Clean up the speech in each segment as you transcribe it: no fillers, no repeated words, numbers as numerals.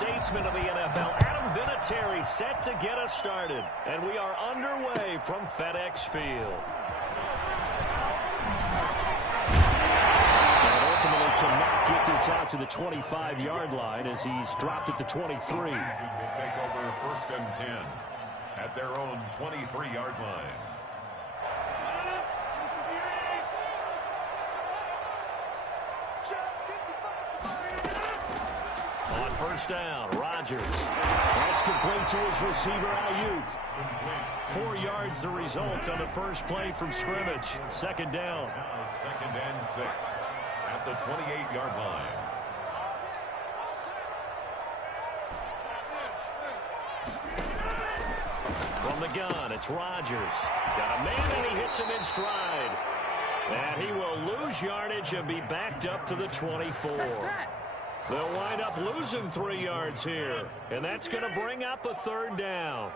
statesman of the NFL, Adam Vinatieri, set to get us started. And we are underway from FedEx Field. And ultimately cannot get this out to the 25-yard line as he's dropped at the 23. Take over 1st and 10 at their own 23-yard line. On 1st down, Rodgers. That's complete to his receiver, Ayuk. 4 yards the result on the first play from scrimmage. 2nd down. Now 2nd and 6 at the 28-yard line. From the gun, it's Rodgers. Got a man, and he hits him in stride. And he will lose yardage and be backed up to the 24. They'll wind up losing 3 yards here. And that's going to bring up a 3rd down.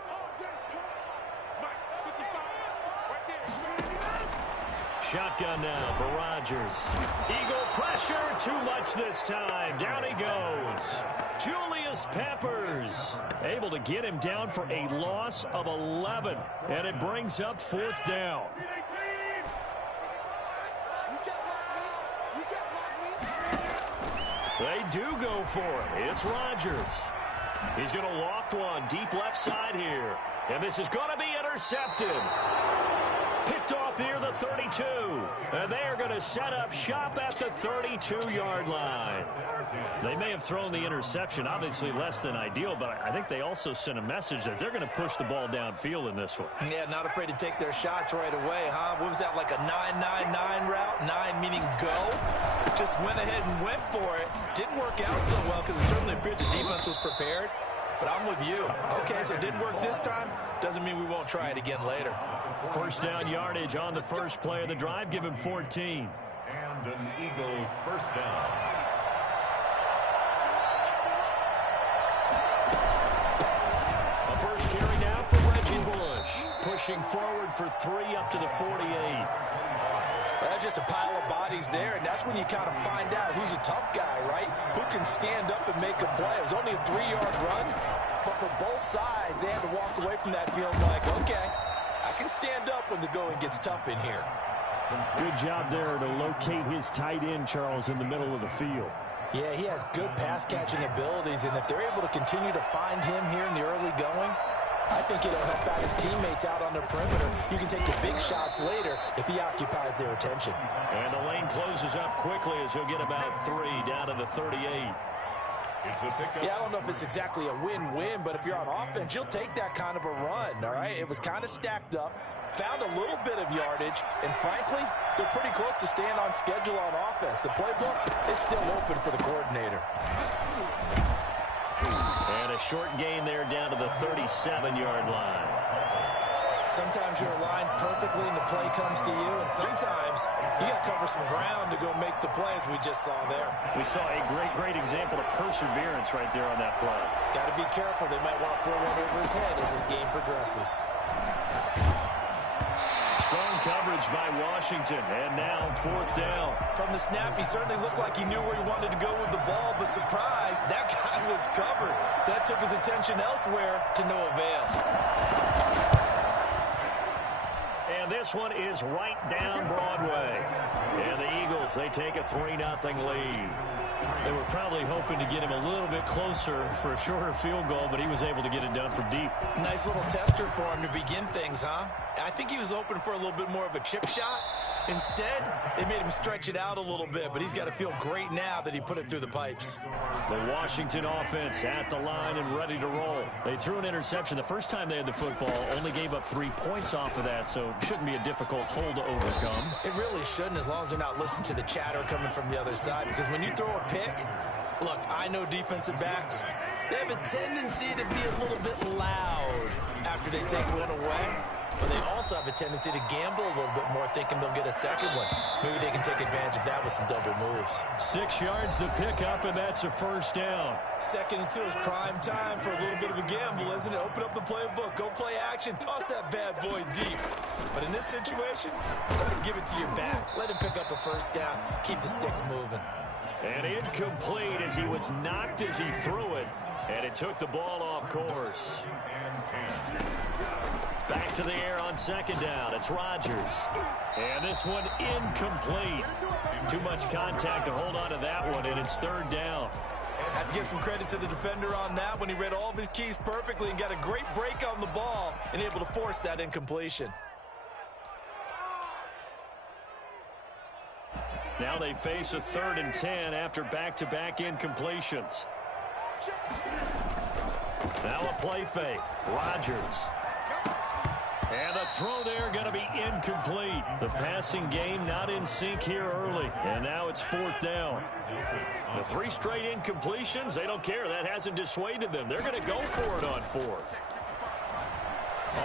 Shotgun now for Rodgers. Eagle pressure, too much this time. Down he goes. Julius Peppers able to get him down for a loss of 11. And it brings up 4th down. They do go for it. It's Rodgers. He's going to loft one deep left side here. And this is going to be intercepted. Picked off near the 32. And they are going to set up shop at the 32-yard line. They may have thrown the interception, obviously less than ideal, but I think they also sent a message that they're going to push the ball downfield in this one. Yeah, not afraid to take their shots right away, huh? What was that, like a 9-9-9 route? 9 meaning go? Just went ahead and went for it. Didn't work out so well because it certainly appeared the defense was prepared. But I'm with you. Okay, so it didn't work this time. Doesn't mean we won't try it again later. 1st down yardage on the first play of the drive. Give him 14. And an Eagle 1st down. A first carry now for Reggie Bush. Pushing forward for 3 up to the 48. That's just a pile of bodies there, and that's when you kind of find out who's a tough guy, right? Who can stand up and make a play. It was only a 3-yard run, but for both sides, they had to walk away from that feeling like, okay, I can stand up when the going gets tough in here. Good job there to locate his tight end, Charles, in the middle of the field. Yeah, he has good pass-catching abilities, and if they're able to continue to find him here in the early going, I think it'll help out his teammates out on the perimeter. You can take the big shots later if he occupies their attention. And the lane closes up quickly as he'll get about 3 down to the 38. Yeah, I don't know if it's exactly a win-win, but if you're on offense, you'll take that kind of a run, all right? It was kind of stacked up, found a little bit of yardage, and frankly, they're pretty close to staying on schedule on offense. The playbook is still open for the coordinator. And a short gain there down to the 37-yard line. Sometimes you're aligned perfectly and the play comes to you, and sometimes you got to cover some ground to go make the play, as we just saw there. We saw a great example of perseverance right there on that play. Got to be careful. They might want to throw one over his head as this game progresses. Strong coverage by Washington, and now 4th down. From the snap, he certainly looked like he knew where he wanted to go with the ball, but surprise, that guy was covered. So that took his attention elsewhere to no avail. And this one is right down Broadway. And the Eagles, they take a 3-0 lead. They were probably hoping to get him a little bit closer for a shorter field goal, but he was able to get it done from deep. Nice little tester for him to begin things, huh? I think he was open for a little bit more of a chip shot. Instead, they made him stretch it out a little bit, but he's got to feel great now that he put it through the pipes. The Washington offense at the line and ready to roll. They threw an interception the first time they had the football, only gave up 3 points off of that, so shouldn't be a difficult hole to overcome. It really shouldn't, as long as they're not listening to the chatter coming from the other side, because when you throw a pick, look, I know defensive backs, they have a tendency to be a little bit loud after they take one away. But they also have a tendency to gamble a little bit more, thinking they'll get a second one. Maybe they can take advantage of that with some double moves. 6 yards to pick up, and that's a 1st down. 2nd and 2 is prime time for a little bit of a gamble, isn't it? Open up the playbook, go play action, toss that bad boy deep. But in this situation, give it to your back. Let him pick up a 1st down. Keep the sticks moving. And incomplete as he was knocked as he threw it. And it took the ball off course. Back to the air on second down. It's Rodgers. And this one incomplete. Too much contact to hold on to that one, and it's third down. Have to give some credit to the defender on that when he read all of his keys perfectly and got a great break on the ball and able to force that incompletion. Now they face a 3rd and 10 after back-to-back incompletions. Now a play fake. Rodgers. And the throw there going to be incomplete. The passing game not in sync here early. And now it's 4th down. The 3 straight incompletions, they don't care. That hasn't dissuaded them. They're going to go for it on 4th.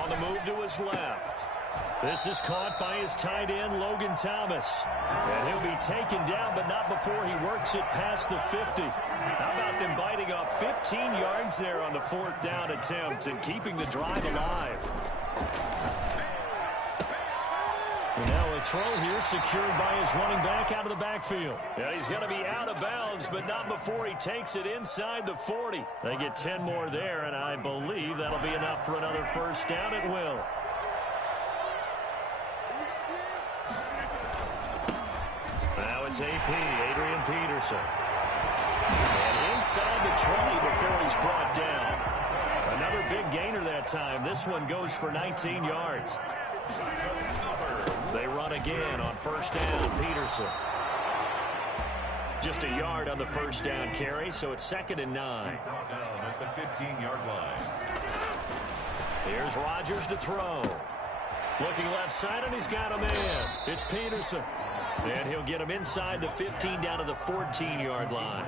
On the move to his left. This is caught by his tight end, Logan Thomas. And he'll be taken down, but not before he works it past the 50. How about them biting off 15 yards there on the 4th down attempt and keeping the drive alive? And now a throw here secured by his running back out of the backfield. Yeah, he's going to be out of bounds, but not before he takes it inside the 40. They get 10 more there, and I believe that'll be enough for another first down at will. Now it's AP, Adrian Peterson. And inside the 20 before he's brought down. Another big gainer that time. This one goes for 19 yards. They run again on first down, Peterson. Just a yard on the first down carry, so it's 2nd and 9. At the 15-yard line. Here's Rodgers to throw. Looking left side, and he's got a man. It's Peterson. And he'll get him inside the 15 down to the 14-yard line.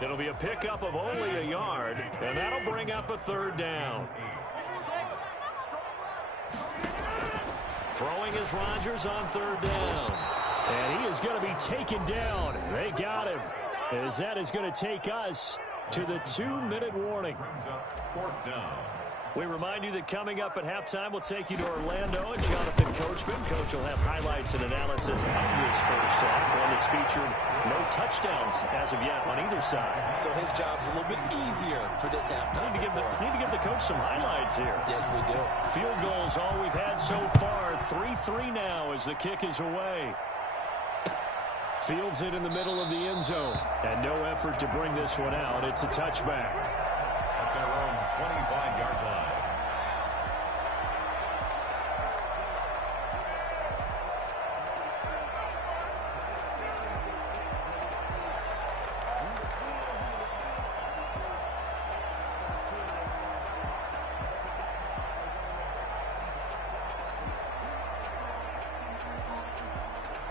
It'll be a pickup of only a yard, and that'll bring up a 3rd down. Throwing is Rodgers on 3rd down. And he is going to be taken down. They got him. As that is going to take us to the 2-minute warning. 4th down. We remind you that coming up at halftime, we'll take you to Orlando and Jonathan Coachman. Coach will have highlights and analysis of this first half, one that's featured no touchdowns as of yet on either side. So his job's a little bit easier for this halftime. Need to give the coach some highlights here. Yes, we do. Field goals, all we've had so far. 3-3 now as the kick is away. Fields it in the middle of the end zone. And no effort to bring this one out. It's a touchback. At their own 25-yard line.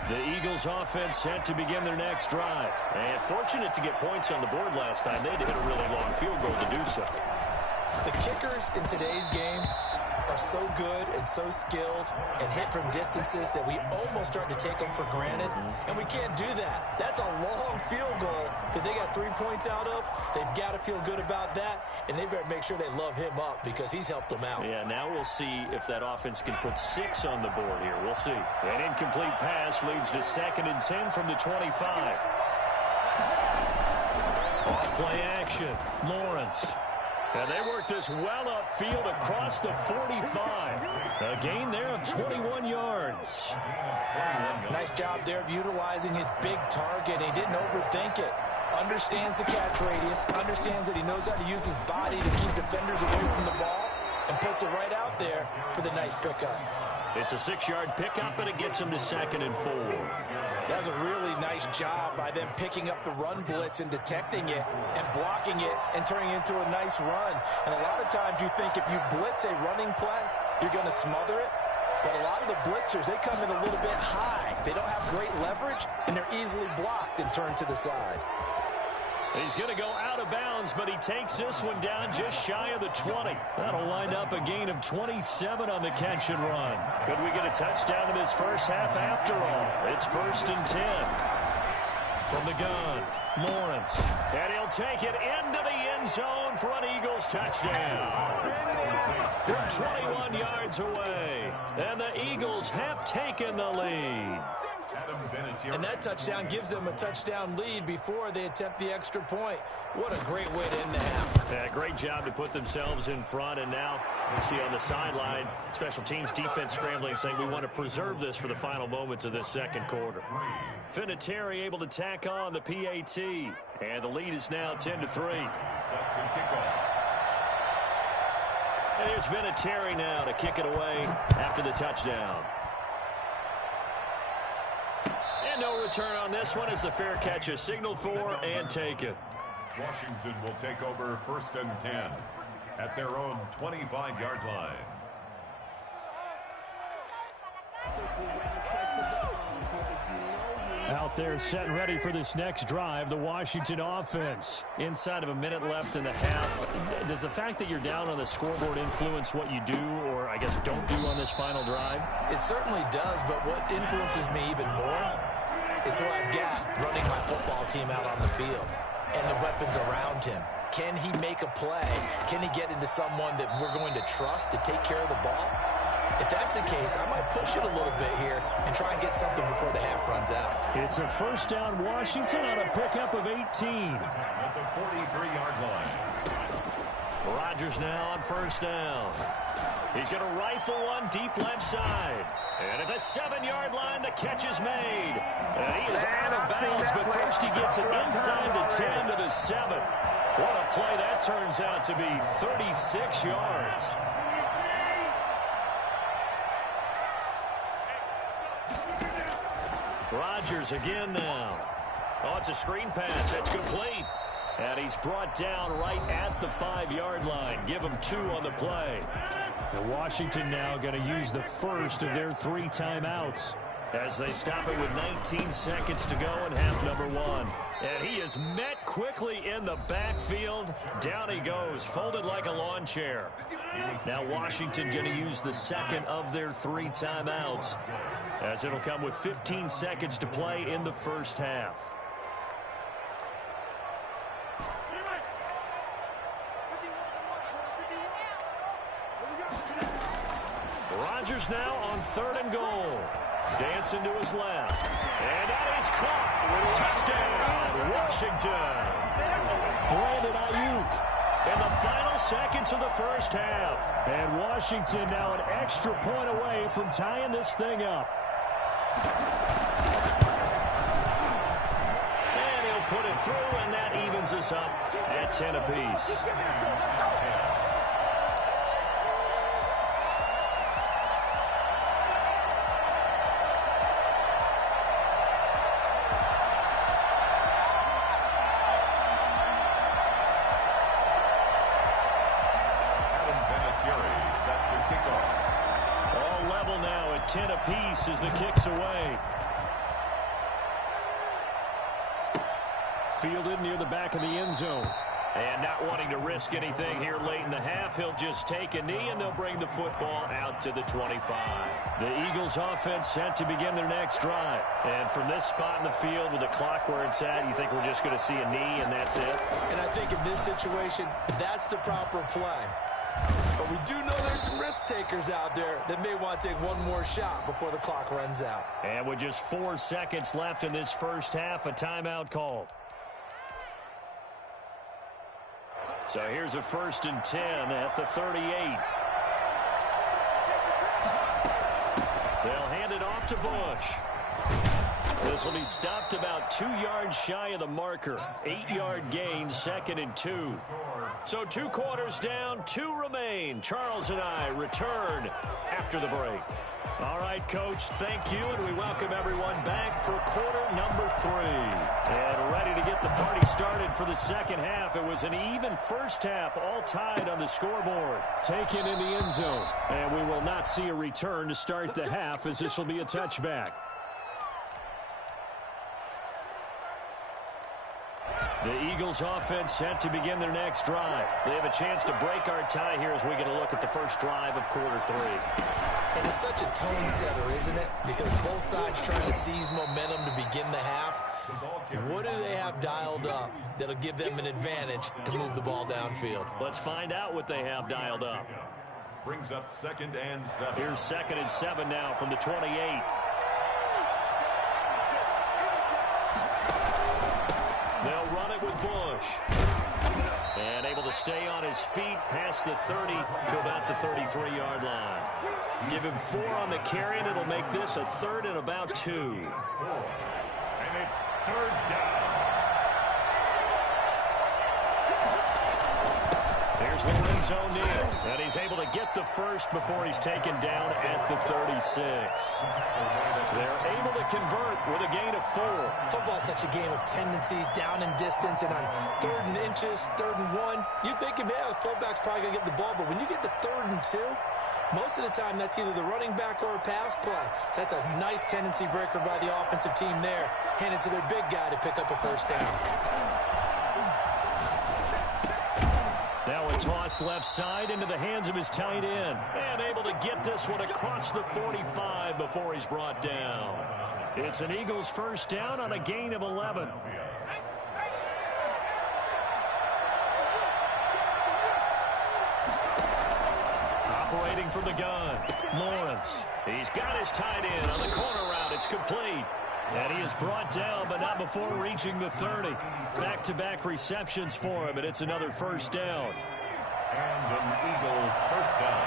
The Eagles offense set to begin their next drive. And fortunate to get points on the board last time. They had to hit a really long field goal to do so. The kickers in today's game are so good and so skilled and hit from distances that we almost start to take them for granted. And we can't do that. That's a long field goal that they got 3 points out of. They've got to feel good about that, and they better make sure they love him up because he's helped them out. Yeah, now we'll see if that offense can put 6 on the board here. We'll see. An incomplete pass leads to 2nd and 10 from the 25. Off play action. Lawrence. And they work this well upfield across the 45. A gain there of 21 yards. Nice job there of utilizing his big target. He didn't overthink it. Understands the catch radius. Understands that he knows how to use his body to keep defenders away from the ball. And puts it right out there for the nice pickup. It's a 6-yard pickup, and it gets him to 2nd and 4. That was a really nice job by them picking up the run blitz and detecting it and blocking it and turning it into a nice run. And a lot of times you think if you blitz a running play, you're going to smother it. But a lot of the blitzers, they come in a little bit high. They don't have great leverage, and they're easily blocked and turned to the side. He's going to go out of bounds, but he takes this one down just shy of the 20. That'll wind up a gain of 27 on the catch and run. Could we get a touchdown in this first half after all? It's 1st and 10. From the gun, Lawrence. And he'll take it into the end zone for an Eagles touchdown. From 21 yards away. And the Eagles have taken the lead. And that touchdown gives them a touchdown lead before they attempt the extra point. What a great way to end the half. Yeah, great job to put themselves in front. And now we see on the sideline, special teams defense scrambling, saying we want to preserve this for the final moments of this second quarter. Vinatieri able to tack on the PAT. And the lead is now 10-3. And here's Vinatieri now to kick it away after the touchdown. And no return on this one as the fair catch is signaled for and taken. Washington will take over 1st and 10 at their own 25-yard line. Out there set and ready for this next drive, the Washington offense. Inside of a minute left in the half. Does the fact that you're down on the scoreboard influence what you do or, I guess, don't do on this final drive? It certainly does, but what influences me even more is who I've got running my football team out on the field and the weapons around him. Can he make a play? Can he get into someone that we're going to trust to take care of the ball? If that's the case, I might push it a little bit here and try and get something before the half runs out. It's a first down Washington on a pickup of 18. At the 43-yard line. Rodgers now on first down. He's going to rifle one deep left side. And at the 7-yard line, the catch is made. And he is out of bounds, but first he gets it inside the 10 to the 7. What a play that turns out to be, 36 yards. Rodgers again now. Oh, it's a screen pass. That's complete. And he's brought down right at the 5-yard line. Give him 2 on the play. And Washington now going to use the first of their 3 timeouts as they stop it with 19 seconds to go in half number 1. And he is met quickly in the backfield. Down he goes, folded like a lawn chair. Now Washington going to use the second of their 3 timeouts, as it'll come with 15 seconds to play in the first half. Rodgers now on 3rd and goal. Dancing to his left. And that is caught. Touchdown, Washington. Brandon Ayuk in the final seconds of the first half. And Washington now an extra point away from tying this thing up. And he'll put it through, and that evens us up at 10 apiece. All level now at 10 apiece as the kick's away. Fielded near the back of the end zone. And not wanting to risk anything here late in the half, he'll just take a knee and they'll bring the football out to the 25. The Eagles offense set to begin their next drive. And from this spot in the field with the clock where it's at, you think we're just going to see a knee and that's it? And I think in this situation, that's the proper play. But we do know there's some risk takers out there that may want to take one more shot before the clock runs out. And with just 4 seconds left in this first half, a timeout called. So here's a 1st and 10 at the 38. They'll hand it off to Bush. This will be stopped about 2 yards shy of the marker. 8-yard gain, 2nd and 2. So 2 quarters down, 2 remain. Charles and I return after the break. All right, Coach, thank you, and we welcome everyone back for quarter number 3. And ready to get the party started for the second half. It was an even first half, all tied on the scoreboard. Taken in the end zone, and we will not see a return to start the half, as this will be a touchback. The Eagles offense set to begin their next drive. They have a chance to break our tie here as we get a look at the first drive of quarter 3. And it's such a tone setter, isn't it? Because both sides trying to seize momentum to begin the half. What do they have dialed up that'll give them an advantage to move the ball downfield? Let's find out what they have dialed up. Brings up 2nd and 7. Here's 2nd and 7 now from the 28. And able to stay on his feet past the 30 to about the 33-yard line. Give him 4 on the carry, and it'll make this a 3rd and about 2. And it's 3rd down. Here's Lorenzo Neal, and he's able to get the first before he's taken down at the 36. They're able to convert with a gain of 4. Football's such a game of tendencies, down and distance, and on 3rd and inches, 3rd and 1, you think, yeah, the fullback's probably going to get the ball, but when you get to 3rd and 2, most of the time that's either the running back or a pass play. So that's a nice tendency breaker by the offensive team there. Hand it to their big guy to pick up a first down. Now a toss left side into the hands of his tight end. And able to get this one across the 45 before he's brought down. It's an Eagles first down on a gain of 11. Operating from the gun, Lawrence. He's got his tight end on the corner route. It's complete. And he is brought down, but not before reaching the 30. Back-to-back receptions for him, and it's another first down. And an Eagle first down.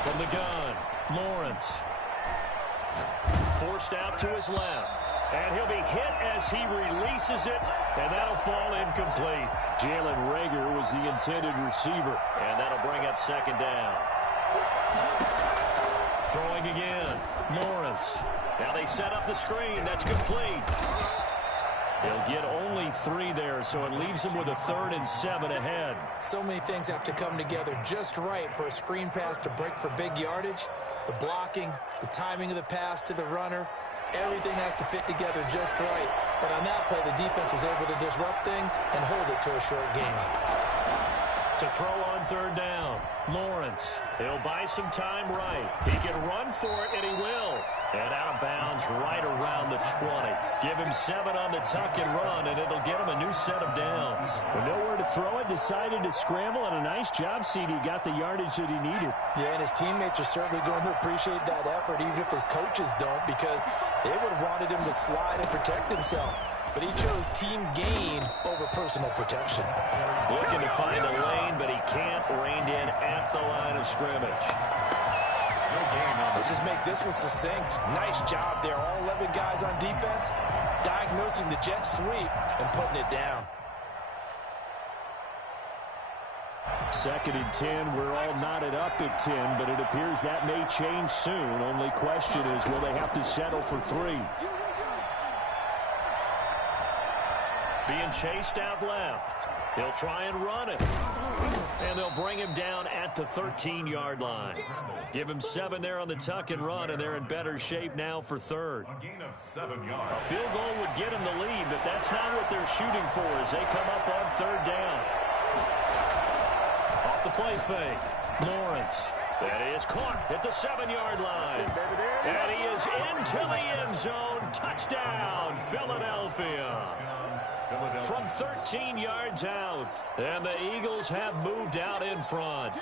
From the gun, Lawrence. Forced out to his left. And he'll be hit as he releases it, and that'll fall incomplete. Jalen Reagor was the intended receiver, and that'll bring up second down. Throwing again, Lawrence. Now they set up the screen. That's complete. He'll get only 3 there, so it leaves him with a 3rd and 7 ahead. So many things have to come together just right for a screen pass to break for big yardage. The blocking, the timing of the pass to the runner, everything has to fit together just right. But on that play, the defense was able to disrupt things and hold it to a short game. To throw on 3rd down, Lawrence. He'll buy some time right. He can run for it, and he will. And out of bounds right around the 20. Give him 7 on the tuck and run, and it'll get him a new set of downs. With nowhere to throw it, decided to scramble, and a nice job, CD. Got the yardage that he needed. Yeah, and his teammates are certainly going to appreciate that effort, even if his coaches don't, because they would have wanted him to slide and protect himself. But he chose team gain over personal protection. Looking to find a lane, but he can't. Reined in at the line of scrimmage. Let's just make this one succinct. Nice job there. All 11 guys on defense diagnosing the jet sweep and putting it down. 2nd and 10. We're all knotted up at 10, but it appears that may change soon. Only question is, will they have to settle for 3? Being chased out left. He'll try and run it. And they'll bring him down at the 13-yard line. Give him 7 there on the tuck and run, and they're in better shape now for 3rd. A gain of 7 yards. A field goal would get him the lead, but that's not what they're shooting for as they come up on 3rd down. Off the play fake, Lawrence. That is caught at the 7-yard line. And he is into the end zone. Touchdown, Philadelphia. From 13 yards out. And the Eagles have moved out in front.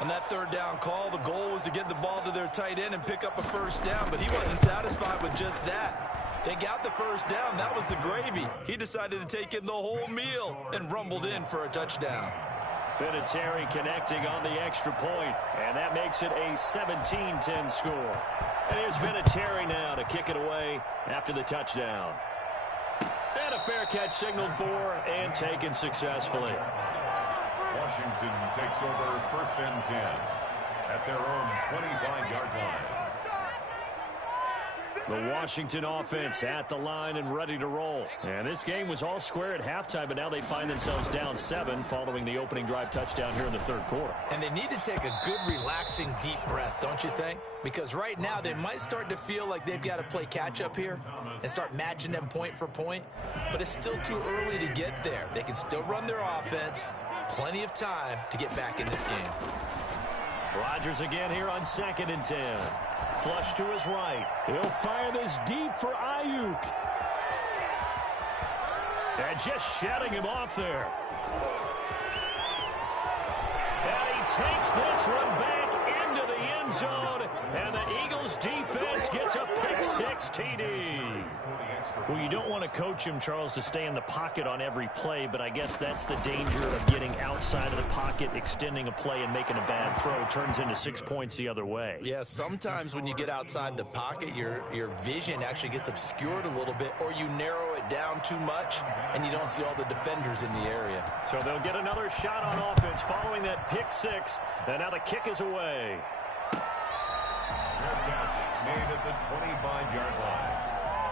On that 3rd down call, the goal was to get the ball to their tight end and pick up a first down, but he wasn't satisfied with just that. They got the first down. That was the gravy. He decided to take in the whole meal and rumbled in for a touchdown. Vinatieri connecting on the extra point, and that makes it a 17-10 score. And here's Vinatieri now to kick it away after the touchdown. And a fair catch signaled for and taken successfully. Washington takes over 1st and 10 at their own 25-yard line. The Washington offense at the line and ready to roll. And this game was all square at halftime, but now they find themselves down 7 following the opening drive touchdown here in the 3rd quarter. And they need to take a good, relaxing, deep breath, don't you think? Because right now they might start to feel like they've got to play catch-up here and start matching them point for point. But it's still too early to get there. They can still run their offense. Plenty of time to get back in this game. Rodgers again here on 2nd and 10. Flush to his right. He'll fire this deep for Ayuk. And just shutting him off there. And he takes this one back into the the end zone, and the Eagles defense gets a pick-6 TD. Well, you don't want to coach him, Charles, to stay in the pocket on every play, but I guess that's the danger of getting outside of the pocket, extending a play, and making a bad throw. Turns into 6 points the other way. Yeah, sometimes when you get outside the pocket, your vision actually gets obscured a little bit, or you narrow it down too much, and you don't see all the defenders in the area. So they'll get another shot on offense following that pick-6, and now the kick is away. Catch made at the 25-yard line.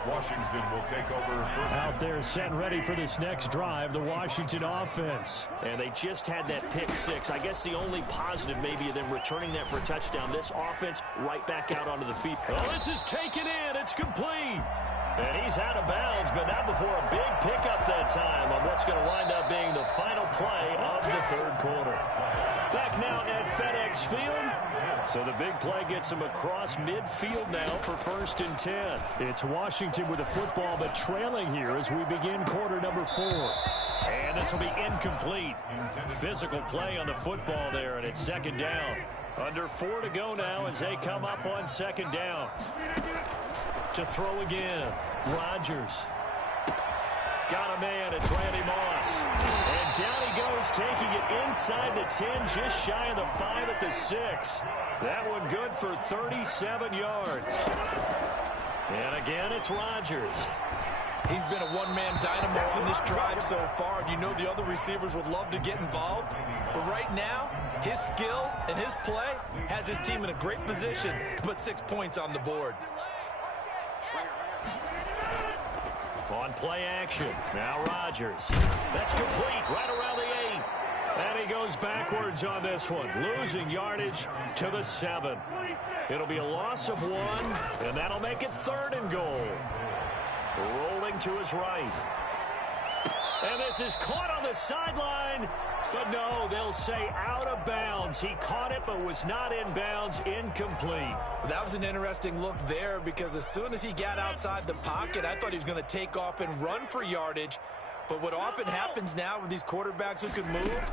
Washington will take over first. Out there set and ready for this next drive, the Washington offense. And they just had that pick-6. I guess the only positive maybe of them returning that for a touchdown. This offense right back out onto the field. Well, this is taken in. It's complete. And he's out of bounds, but not before a big pickup that time on what's going to wind up being the final play of the third quarter. Back now at FedEx Field. So the big play gets him across midfield now for 1st and 10. It's Washington with the football, but trailing here as we begin quarter number 4. And this will be incomplete. Physical play on the football there, and it's 2nd down. Under 4 to go now as they come up on 2nd down. To throw again, Rodgers. Got a man, it's Randy Moss. And down he goes, taking it inside the 10, just shy of the 5 at the 6. That one good for 37 yards. And again, it's Rodgers. He's been a one-man dynamo on this drive so far, and you know the other receivers would love to get involved. But right now, his skill and his play has his team in a great position to put 6 points on the board. On play action, now Rodgers. That's complete, right around the 8. And he goes backwards on this one, losing yardage to the 7. It'll be a loss of 1, and that'll make it 3rd and goal. Rolling to his right. And this is caught on the sideline. But no, they'll say out of bounds. He caught it but was not in bounds, incomplete. That was an interesting look there because as soon as he got outside the pocket, I thought he was going to take off and run for yardage. But what often happens now with these quarterbacks who can move,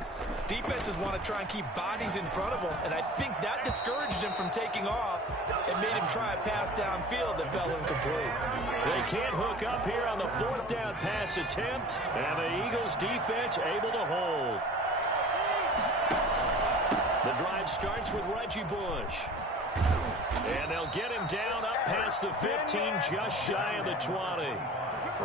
defenses want to try and keep bodies in front of them, and I think that discouraged him from taking off and made him try a pass downfield that fell incomplete. They can't hook up here on the 4th down pass attempt, and the Eagles defense able to hold. The drive starts with Reggie Bush. And they'll get him down up past the 15, just shy of the 20.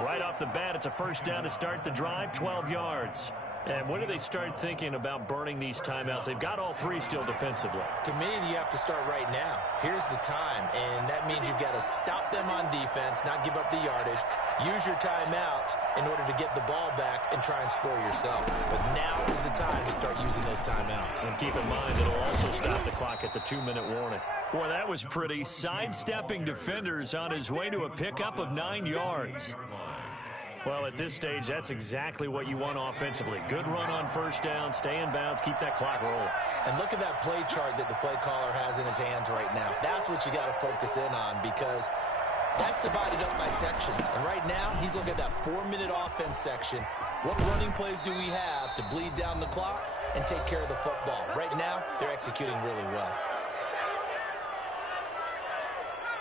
Right off the bat, it's a 1st down to start the drive, 12 yards. And when do they start thinking about burning these timeouts? They've got all 3 still defensively. To me, you have to start right now. Here's the time, and that means you've got to stop them on defense, not give up the yardage, use your timeouts in order to get the ball back and try and score yourself. But now is the time to start using those timeouts. And keep in mind, it'll also stop the clock at the 2-minute warning. Boy, that was pretty. Sidestepping defenders on his way to a pickup of 9 yards. Well, at this stage, that's exactly what you want offensively. Good run on 1st down, stay in bounds, keep that clock rolling. And look at that play chart that the play caller has in his hands right now. That's what you got to focus in on because that's divided up by sections. And right now, he's looking at that 4-minute offense section. What running plays do we have to bleed down the clock and take care of the football? Right now, they're executing really well.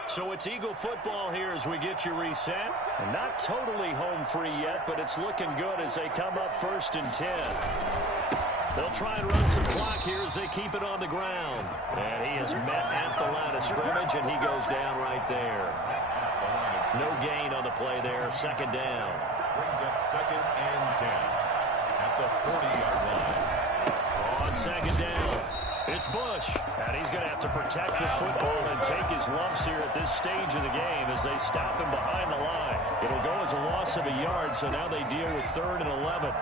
So it's Eagle football here as we get you reset. And not totally home free yet, but it's looking good as they come up 1st and 10. They'll try and run some clock here as they keep it on the ground. And he is met at the line of scrimmage, and he goes down right there. No gain on the play there, 2nd down. Brings up 2nd and 10 at the 40-yard line. On 2nd down. It's Bush, and he's going to have to protect the football and take his lumps here at this stage of the game as they stop him behind the line. It'll go as a loss of a yard, so now they deal with 3rd and 11.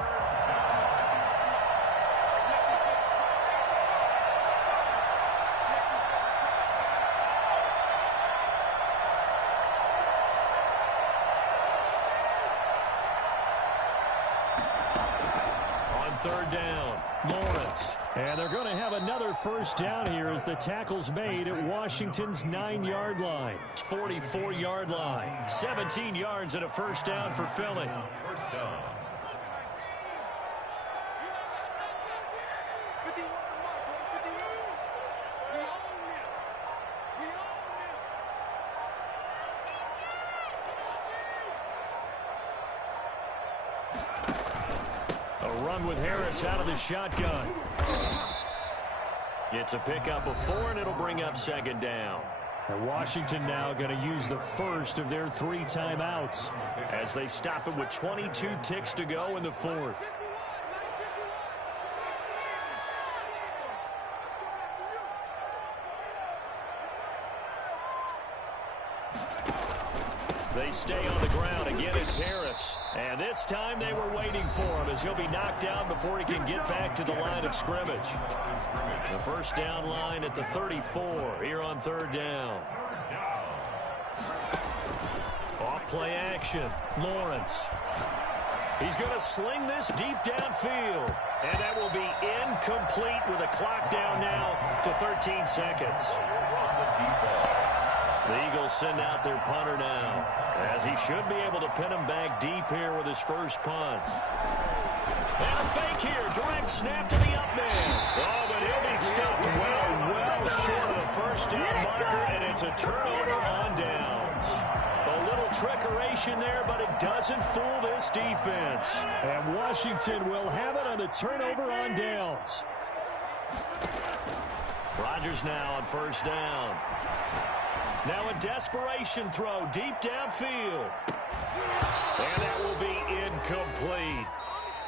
On 3rd down, Lawrence. And they're going to have another 1st down here as the tackle's made at Washington's 9-yard line. 44-yard line. 17 yards and a 1st down for Philly. 1st down. run with Harris out of the shotgun. It's a pickup of 4, and it'll bring up second down. And Washington now going to use the first of their 3 timeouts as they stop it with 22 ticks to go in the fourth. They stay on the ground. Again, it's Harris. And this time they were waiting for him as he'll be knocked down before he can get back to the line of scrimmage. The first down line at the 34 here on third down. Off play action. Lawrence. He's going to sling this deep downfield. And that will be incomplete with a clock down now to 13 seconds. The Eagles send out their punter now, as he should be able to pin him back deep here with his first punt. And a fake here. Direct snap to the up man. Oh, but he'll be stopped well short of the first down marker, and it's a turnover on downs. A little trickeration there, but it doesn't fool this defense. And Washington will have it on the turnover on downs. Rodgers now on first down. Now a desperation throw deep downfield. And that will be incomplete.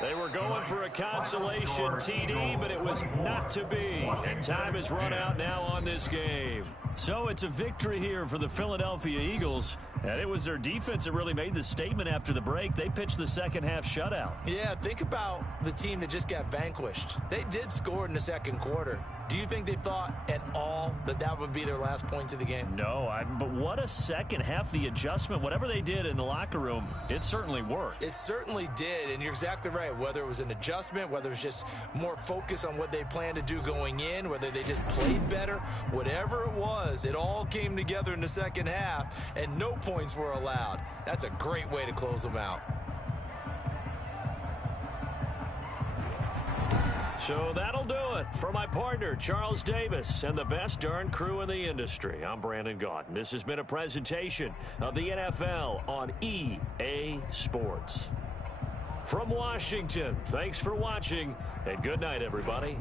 They were going for a consolation TD, but it was not to be. And time has run out now on this game. So it's a victory here for the Philadelphia Eagles. And it was their defense that really made the statement after the break. They pitched the second half shutout. Yeah, think about the team that just got vanquished. They did score in the second quarter. Do you think they thought at all that that would be their last points of the game? No, but what a second half. The adjustment, whatever they did in the locker room, it certainly worked. It certainly did, and you're exactly right. Whether it was an adjustment, whether it was just more focus on what they planned to do going in, whether they just played better, whatever it was, it all came together in the second half, and no points were allowed. That's a great way to close them out. So that'll do it for my partner, Charles Davis, and the best darn crew in the industry. I'm Brandon Gaudin. This has been a presentation of the NFL on EA Sports. From Washington, thanks for watching, and good night, everybody.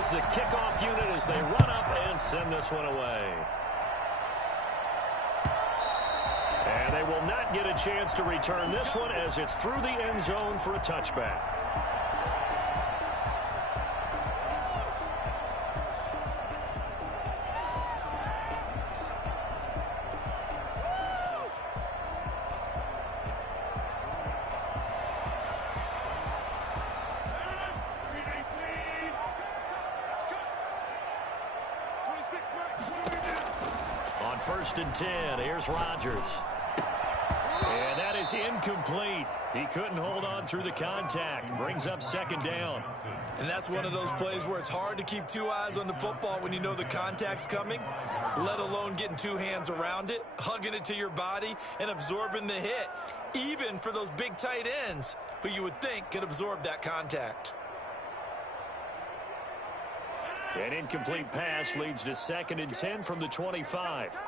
is the kickoff unit as they run up and send this one away. And they will not get a chance to return this one as it's through the end zone for a touchback. On 1st and 10, here's Rodgers. And that is incomplete. He couldn't hold on through the contact. Brings up 2nd down. And that's one of those plays where it's hard to keep two eyes on the football when you know the contact's coming, let alone getting two hands around it, hugging it to your body, and absorbing the hit, even for those big tight ends who you would think could absorb that contact. An incomplete pass leads to 2nd and 10 from the 25.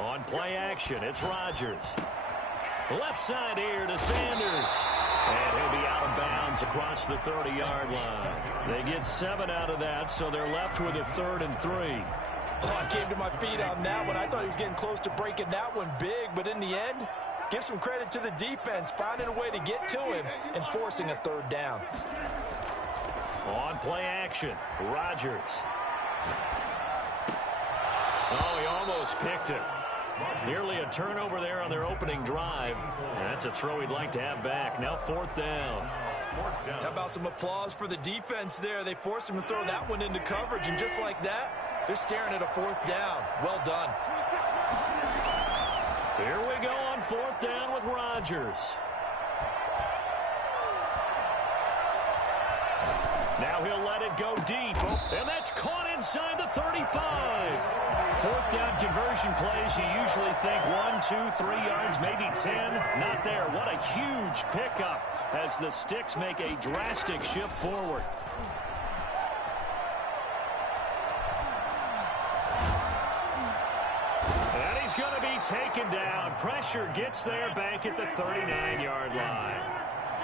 On play action, it's Rodgers. Left side here to Sanders. And he'll be out of bounds across the 30-yard line. They get 7 out of that, so they're left with a 3rd and 3. Oh, I came to my feet on that one. I thought he was getting close to breaking that one big, but in the end, give some credit to the defense, finding a way to get to him and forcing a 3rd down. On play action, Rodgers. Oh, he almost picked it. Nearly a turnover there on their opening drive. And that's a throw he'd like to have back. Now 4th down. How about some applause for the defense there? They forced him to throw that one into coverage, and just like that, they're staring at a 4th down. Well done. Here we go on 4th down with Rodgers. Now he'll let it go deep. And that's caught inside the 35. 4th down conversion plays, you usually think 1, 2, 3 yards, maybe 10. Not there. What a huge pickup as the Sticks make a drastic shift forward. And he's going to be taken down. Pressure gets there back at the 39-yard line.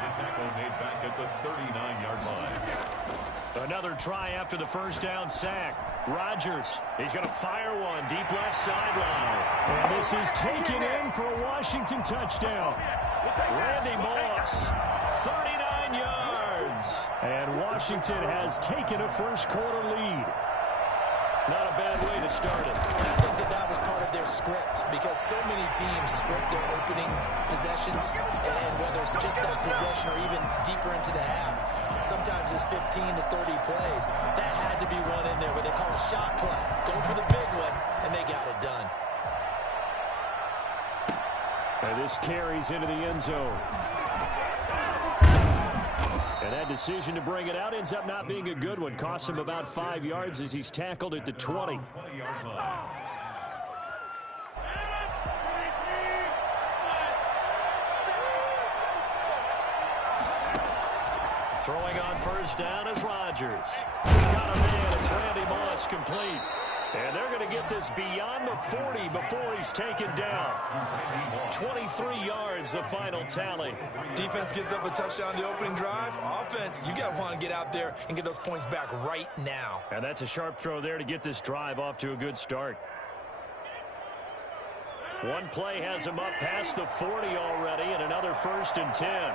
The tackle made back at the 39-yard line. Another try after the 1st down sack. Rodgers, he's going to fire one deep left sideline. And this is taken in for a Washington touchdown. Randy Moss, 39 yards. And Washington has taken a first-quarter lead. Not a bad way to start it. I think that was part of their script, because so many teams script their opening possessions, and whether it's just that possession or even deeper into the half, sometimes it's 15 to 30 plays. That had to be one in there where they call a shot play. Go for the big one, and they got it done. And this carries into the end zone. And that decision to bring it out ends up not being a good one. Costs him about 5 yards as he's tackled at the 20. Throwing on 1st down is Rodgers. Got a man. It's Randy Moss complete. And they're going to get this beyond the 40 before he's taken down. 23 yards, the final tally. Defense gives up a touchdown the opening drive. Offense, you got to want to get out there and get those points back right now. And that's a sharp throw there to get this drive off to a good start. One play has him up past the 40 already, and another 1st and 10.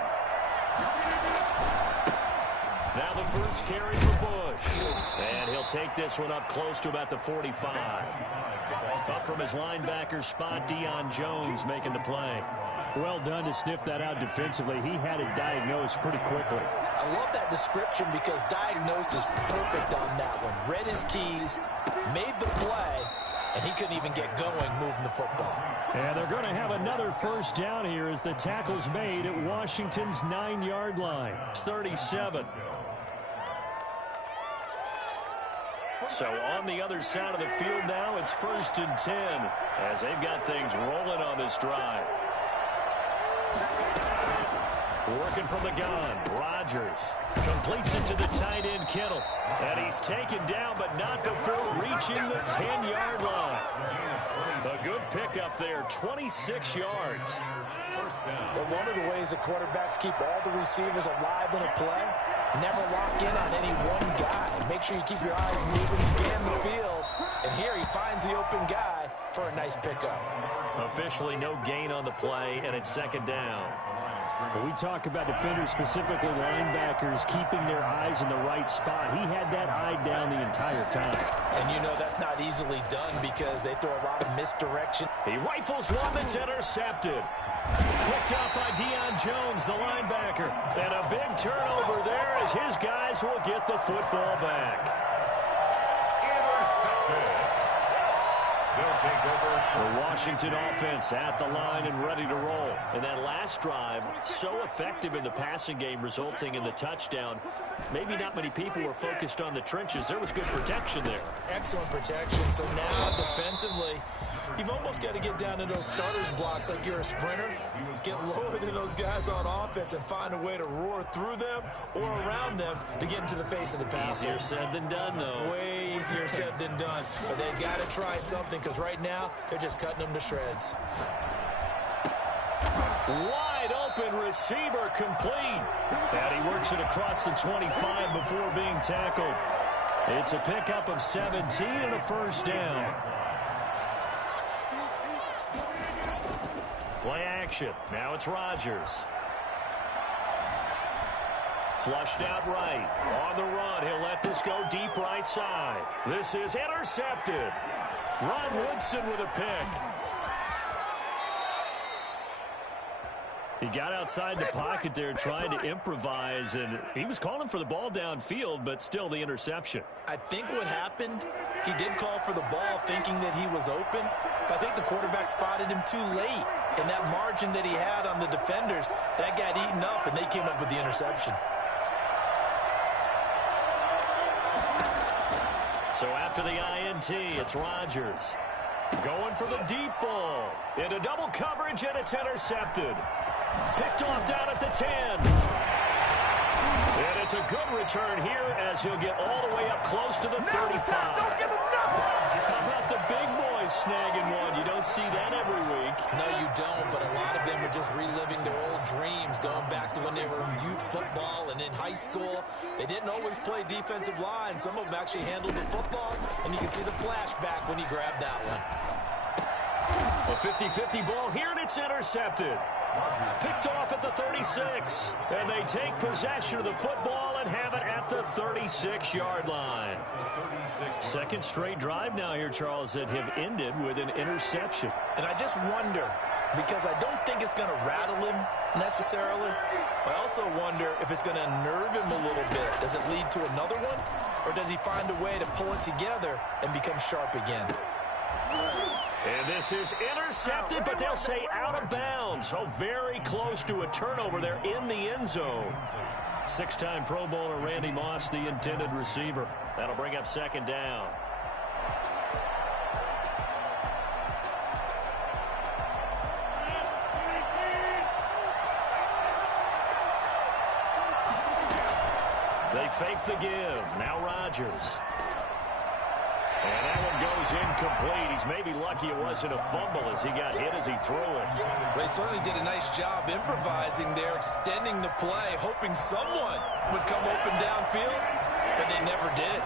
Now the first carry for Bush. And he'll take this one up close to about the 45. Up from his linebacker spot, Deion Jones making the play. Well done to sniff that out defensively. He had it diagnosed pretty quickly. I love that description because diagnosed is perfect on that one. Read his keys, made the play, and he couldn't even get going moving the football. And they're going to have another 1st down here as the tackle's made at Washington's 9-yard line. 37. So on the other side of the field now, it's 1st and 10 as they've got things rolling on this drive. Working from the gun, Rodgers completes it to the tight end Kittle. And he's taken down, but not before reaching the 10-yard line. A good pickup there, 26 yards. Well, one of the ways that quarterbacks keep all the receivers alive in a play Never lock in on any one guy. Make sure you keep your eyes moving, scan the field. And here he finds the open guy for a nice pickup. Officially no gain on the play, and it's second down. When we talk about defenders, specifically linebackers, keeping their eyes in the right spot, he had that eye down the entire time. And you know that's not easily done because they throw a lot of misdirection. He rifles one that's intercepted. Picked up by Deion Jones, the linebacker. And a big turnover there as his guys will get the football back. Intercepted. They'll take over. The Washington offense at the line and ready to roll. And that last drive, so effective in the passing game, resulting in the touchdown. Maybe not many people were focused on the trenches. There was good protection there. Excellent protection. So now defensively, you've almost got to get down to those starters blocks like you're a sprinter. Get lower than those guys on offense and find a way to roar through them or around them to get into the face of the passer. Easier said than done, though. Way easier said than done. But they've got to try something because right now they're just cutting them to shreds. Wide open receiver complete. And he works it across the 25 before being tackled. It's a pickup of 17 and a first down. Play action. Now it's Rodgers. Flushed out right. On the run. He'll let this go deep right side. This is intercepted. Ron Woodson with a pick. He got outside the pocket there trying to improvise, and he was calling for the ball downfield, but still the interception. I think what happened, he did call for the ball thinking that he was open, but I think the quarterback spotted him too late. And that margin that he had on the defenders, that got eaten up, and they came up with the interception. So after the INT, it's Rodgers. Going for the deep ball. Into double coverage, and it's intercepted. Picked off down at the 10. And it's a good return here as he'll get all the way up close to the 35. Don't give him nothing. How about the big boys snagging one? You don't see that every week. No, you don't, but a lot of them are just reliving their old dreams, going back to when they were in youth football and in high school. They didn't always play defensive line. Some of them actually handled the football, and you can see the flashback when he grabbed that one. A 50-50 ball here, and it's intercepted. Picked off at the 36. And they take possession of the football and have it at the 36-yard line. Second straight drive now here, Charles, that have ended with an interception. And I just wonder, because I don't think it's going to rattle him necessarily, I also wonder if it's going to unnerve him a little bit. Does it lead to another one? Or does he find a way to pull it together and become sharp again? And this is intercepted, but they'll say out of bounds. So very close to a turnover there in the end zone. Six-time Pro Bowler Randy Moss, the intended receiver. That'll bring up second down. They fake the give. Now Rodgers. And that one goes incomplete. He's maybe lucky it wasn't a fumble as he got hit as he threw it. They certainly did a nice job improvising there, extending the play, hoping someone would come open downfield, but they never did.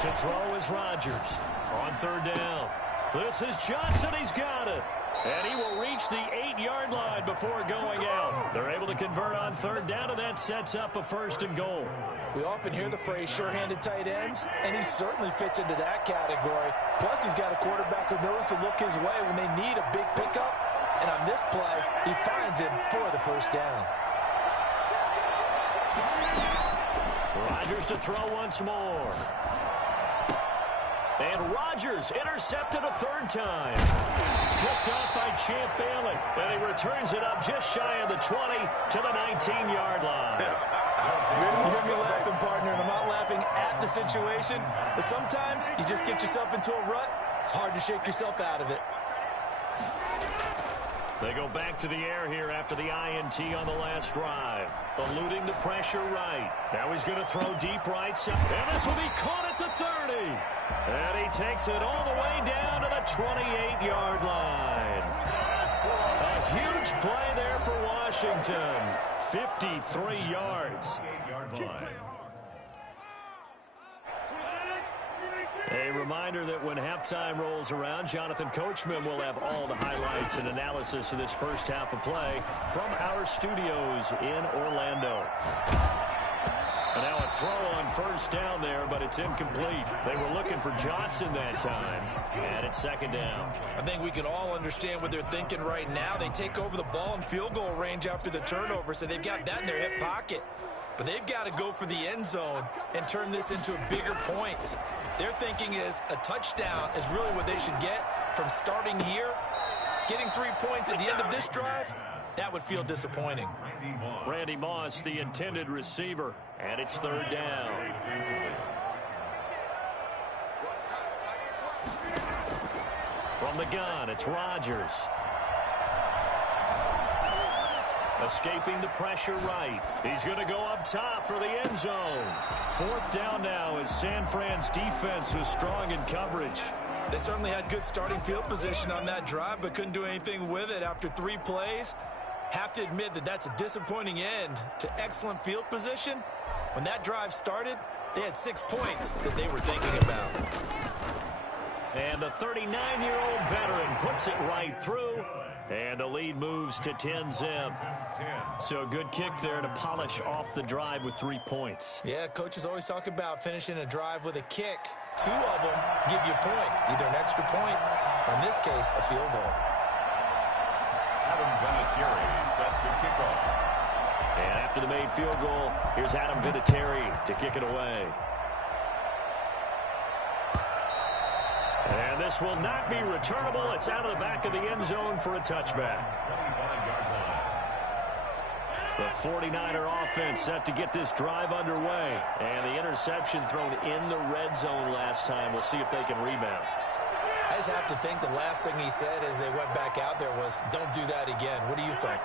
To throw is Rodgers on third down. This is Johnson. He's got it. And he will reach the 8-yard line before going out. They're able to convert on third down, and that sets up a first and goal. We often hear the phrase sure-handed tight ends, and he certainly fits into that category. Plus, he's got a quarterback who knows to look his way when they need a big pickup. And on this play, he finds him for the first down. Rodgers to throw once more. And Rodgers intercepted a third time. Picked off by Champ Bailey. And he returns it up just shy of the 20 to the 19-yard line. You hear me laughing, partner, and I'm not laughing at the situation, but sometimes you just get yourself into a rut. It's hard to shake yourself out of it. They go back to the air here after the INT on the last drive. Eluding the pressure right. Now he's going to throw deep right side. And this will be caught at the 30. And he takes it all the way down to the 28-yard line. A huge play there for Washington. 53 yards. 8-yard line. A reminder that when halftime rolls around, Jonathan Coachman will have all the highlights and analysis of this first half of play from our studios in Orlando. And now a throw on first down there, but it's incomplete. They were looking for Johnson that time, and it's second down. I think we can all understand what they're thinking right now. They take over the ball in field goal range after the turnover, so they've got that in their hip pocket. But they've got to go for the end zone and turn this into bigger points. Their thinking is a touchdown is really what they should get from starting here. Getting 3 points at the end of this drive, that would feel disappointing. Randy Moss, the intended receiver, and it's third down. From the gun, it's Rodgers. Escaping the pressure right. He's going to go up top for the end zone. Fourth down now as San Fran's defense was strong in coverage. They certainly had good starting field position on that drive, but couldn't do anything with it after 3 plays. Have to admit that that's a disappointing end to excellent field position. When that drive started, they had 6 points that they were thinking about. And the 39-year-old veteran puts it right through. And the lead moves to 10-zip. So a good kick there to polish off the drive with 3 points. Yeah, coaches always talk about finishing a drive with a kick. 2 of them give you points, either an extra point or, in this case, a field goal. Adam Vinatieri set to kick off. And after the made field goal, here's Adam Vinatieri to kick it away. And this will not be returnable. It's out of the back of the end zone for a touchback. 25-yard line. The 49er offense set to get this drive underway. And the interception thrown in the red zone last time. We'll see if they can rebound. I just have to think the last thing he said as they went back out there was, don't do that again. What do you think?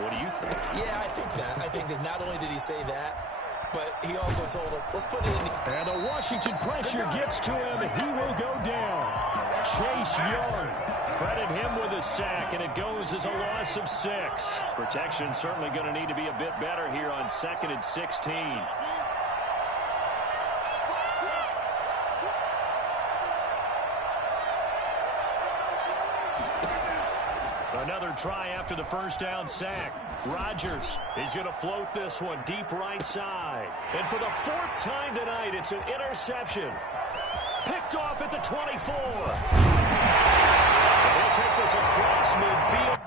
What do you think? Yeah, I think that. I think that not only did he say that, but he also told him, let's put it in the... And the Washington pressure gets to him. He will go down. Chase Young. Credit him with a sack, and it goes as a loss of 6. Protection certainly going to need to be a bit better here on 2nd and 16. Another try after the first down sack. Rodgers, he's going to float this one deep right side. And for the 4th time tonight, it's an interception. Picked off at the 24. He'll take this across midfield.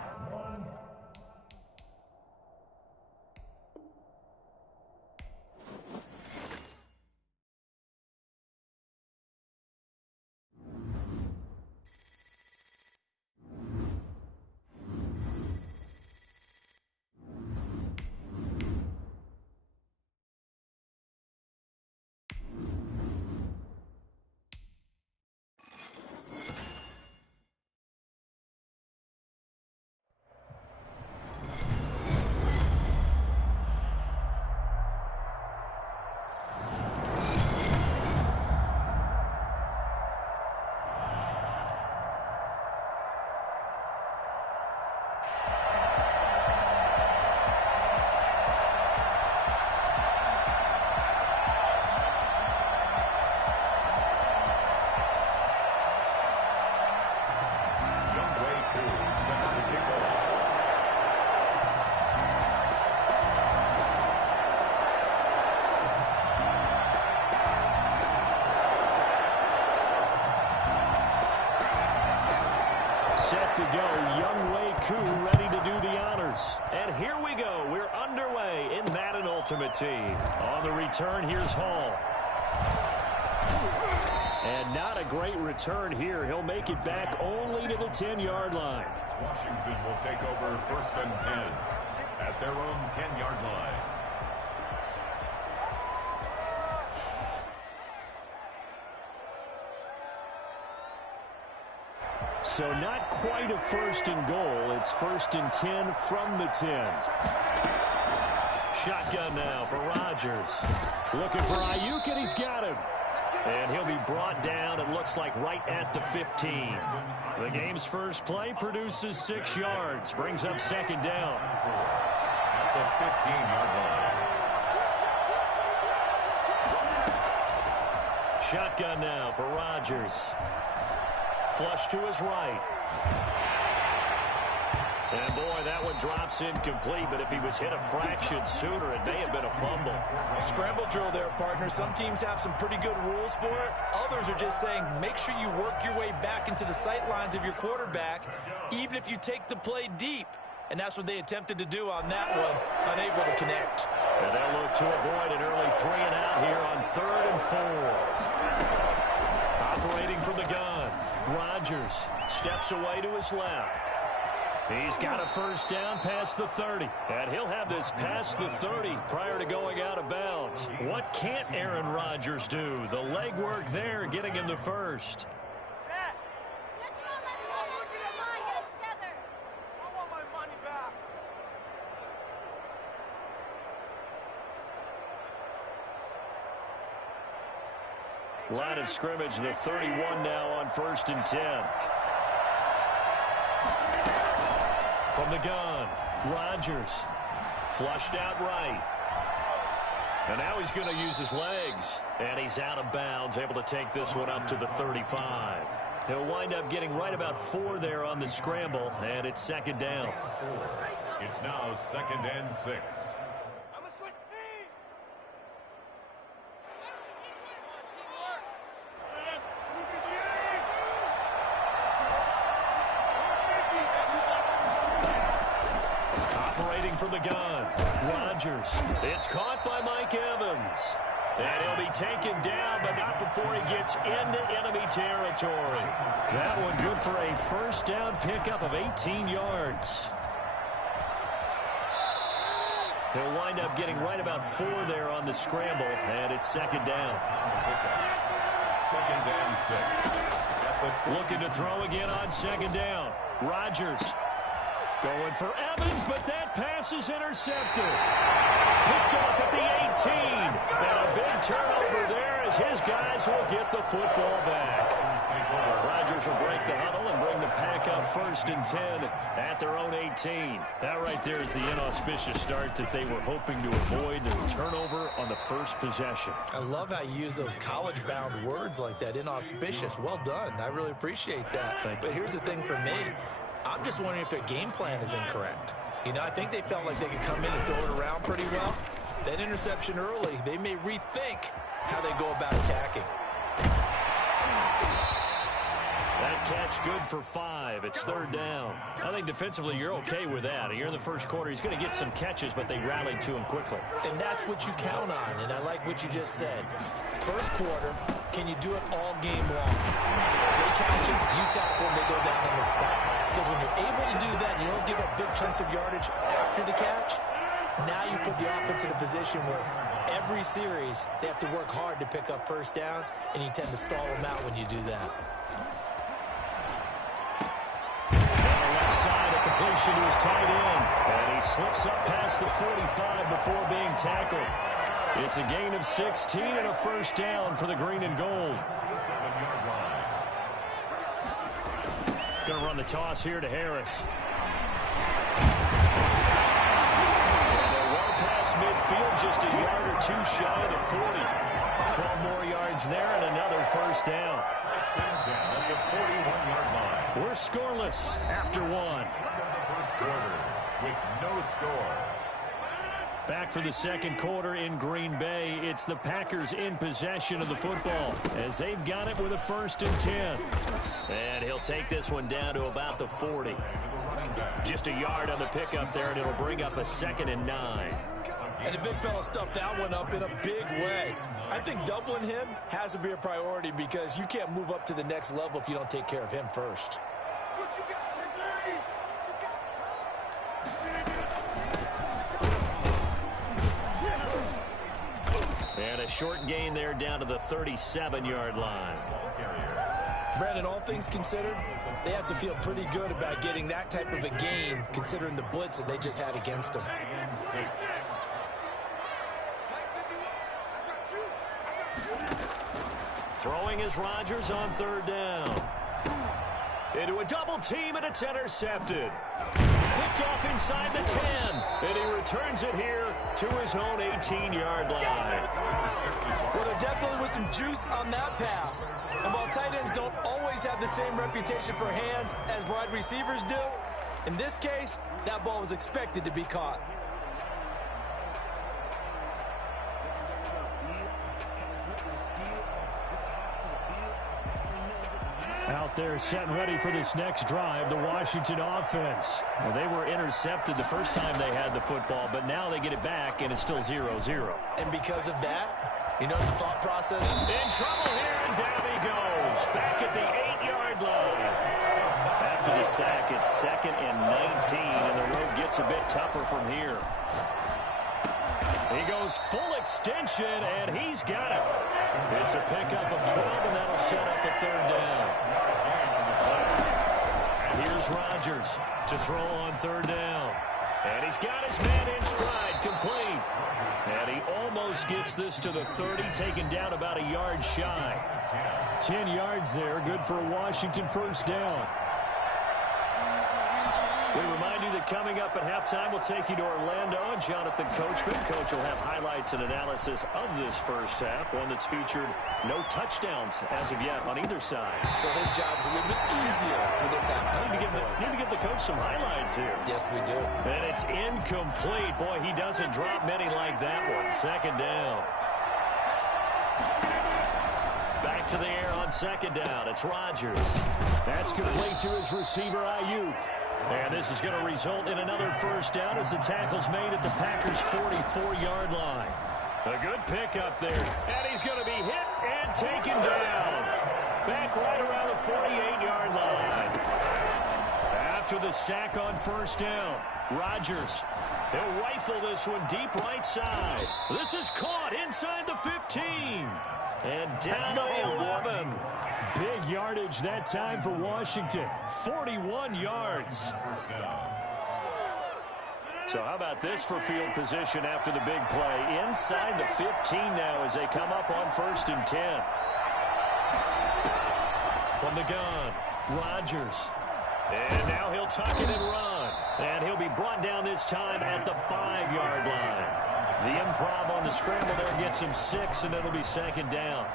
Set to go, Younghoe Koo ready to do the honors. And here we go. We're underway in Madden Ultimate Team. On the return, here's Hall. And not a great return here. He'll make it back only to the 10-yard line. Washington will take over 1st and 10 at their own 10-yard line. So not quite a 1st and goal. It's 1st and 10 from the 10. Shotgun now for Rodgers. Looking for Ayuk, and he's got him. And he'll be brought down, it looks like, right at the 15. The game's first play produces 6 yards. Brings up second down. At the 15-yard line. Shotgun now for Rodgers. Flush to his right. And, boy, that one drops incomplete, but if he was hit a fraction sooner, it may have been a fumble. Scramble drill there, partner. Some teams have some pretty good rules for it. Others are just saying make sure you work your way back into the sight lines of your quarterback, even if you take the play deep. And that's what they attempted to do on that one, unable to connect. And they'll look to avoid an early 3 and out here on 3rd and 4. Operating from the gun, Rodgers steps away to his left. He's got a first down past the 30. And he'll have this past the 30 prior to going out of bounds. What can't Aaron Rodgers do? The legwork there getting him the first. Line of scrimmage, the 31 now on 1st and 10. From the gun, Rodgers flushed out right. And now he's going to use his legs. And he's out of bounds, able to take this one up to the 35. He'll wind up getting right about 4 there on the scramble, and it's second down. It's now 2nd and 6. From the gun, Rodgers. It's caught by Mike Evans. And he'll be taken down, but not before he gets into enemy territory. That one good for a first down pickup of 18 yards. He'll wind up getting right about 4 there on the scramble, and it's second down. 2nd and 6. Looking to throw again on second down. Rodgers going for Evans, but that pass is intercepted. Picked off at the 18. And a big turnover there as his guys will get the football back. Rodgers will break the huddle and bring the pack up 1st and 10 at their own 18. That right there is the inauspicious start that they were hoping to avoid, the turnover on the first possession. I love how you use those college-bound words like that, inauspicious. Well done. I really appreciate that. But here's the thing for me. I'm just wondering if their game plan is incorrect. You know, I think they felt like they could come in and throw it around pretty well. That interception early, they may rethink how they go about attacking. That catch good for 5. It's 3rd down. I think defensively you're okay with that. Here in the first quarter, he's going to get some catches, but they rallied to him quickly. And that's what you count on, and I like what you just said. First quarter, can you do it all game long? They catch him, you tackle him, they go down on the spot. Because when you're able to do that, you don't give up big chunks of yardage after the catch, now you put the offense in a position where every series they have to work hard to pick up first downs, and you tend to stall them out when you do that. Completion to his tight end, and he slips up past the 45 before being tackled. It's a gain of 16 and a first down for the green and gold. 7-yard line. Going to run the toss here to Harris. And they're well past midfield, just a yard or 2 shy of the 40. 12 more yards there and another first down. At the 41-yard line. We're scoreless after 1. First quarter with no score. Back for the second quarter in Green Bay. It's the Packers in possession of the football as they've got it with a 1st and 10. And he'll take this one down to about the 40. Just a yard on the pickup there, and it'll bring up a 2nd and 9. And the big fella stuffed that one up in a big way. I think doubling him has to be a priority because you can't move up to the next level if you don't take care of him first. And a short gain there down to the 37-yard line. Brandon, all things considered, they have to feel pretty good about getting that type of a gain considering the blitz that they just had against them. Throwing is Rodgers on third down. Into a double team, and it's intercepted. Picked off inside the 10, and he returns it here to his own 18-yard line. Well, there definitely was some juice on that pass. And while tight ends don't always have the same reputation for hands as wide receivers do, in this case, that ball was expected to be caught. Out there setting ready for this next drive, the Washington offense. Well, they were intercepted the first time they had the football, but now they get it back, and it's still 0-0. And because of that, you know the thought process? In trouble here, and down he goes. Back at the 8-yard line. After the sack, it's 2nd and 19, and the road gets a bit tougher from here. He goes full extension, and he's got it. It's a pickup of 12, and that'll set up a third down. Here's Rodgers to throw on third down. And he's got his man in stride, complete. And he almost gets this to the 30, taken down about a yard shy. 10 yards there, good for a Washington first down. We remind you that coming up at halftime, we'll take you to Orlando. And Jonathan Coachman. Coach will have highlights and analysis of this first half, one that's featured no touchdowns as of yet on either side. So his job's a little bit easier for this halftime. Need to give the coach some highlights here. Yes, we do. And it's incomplete. Boy, he doesn't drop many like that one. Second down. Back to the air on second down. It's Rodgers. That's complete to his receiver, Ayuk. And this is going to result in another first down as the tackle's made at the Packers' 44-yard line. A good pickup there. And he's going to be hit and taken down. Back right around the 48-yard line. After the sack on first down, Rodgers, he'll rifle this one deep right side. This is caught inside the 15. And down to the 11. Big yardage that time for Washington. 41 yards. So how about this for field position after the big play? Inside the 15 now as they come up on 1st and 10. From the gun, Rodgers. And now he'll tuck it and run. And he'll be brought down this time at the 5-yard line. The improv on the scramble there gets him 6, and it'll be second down.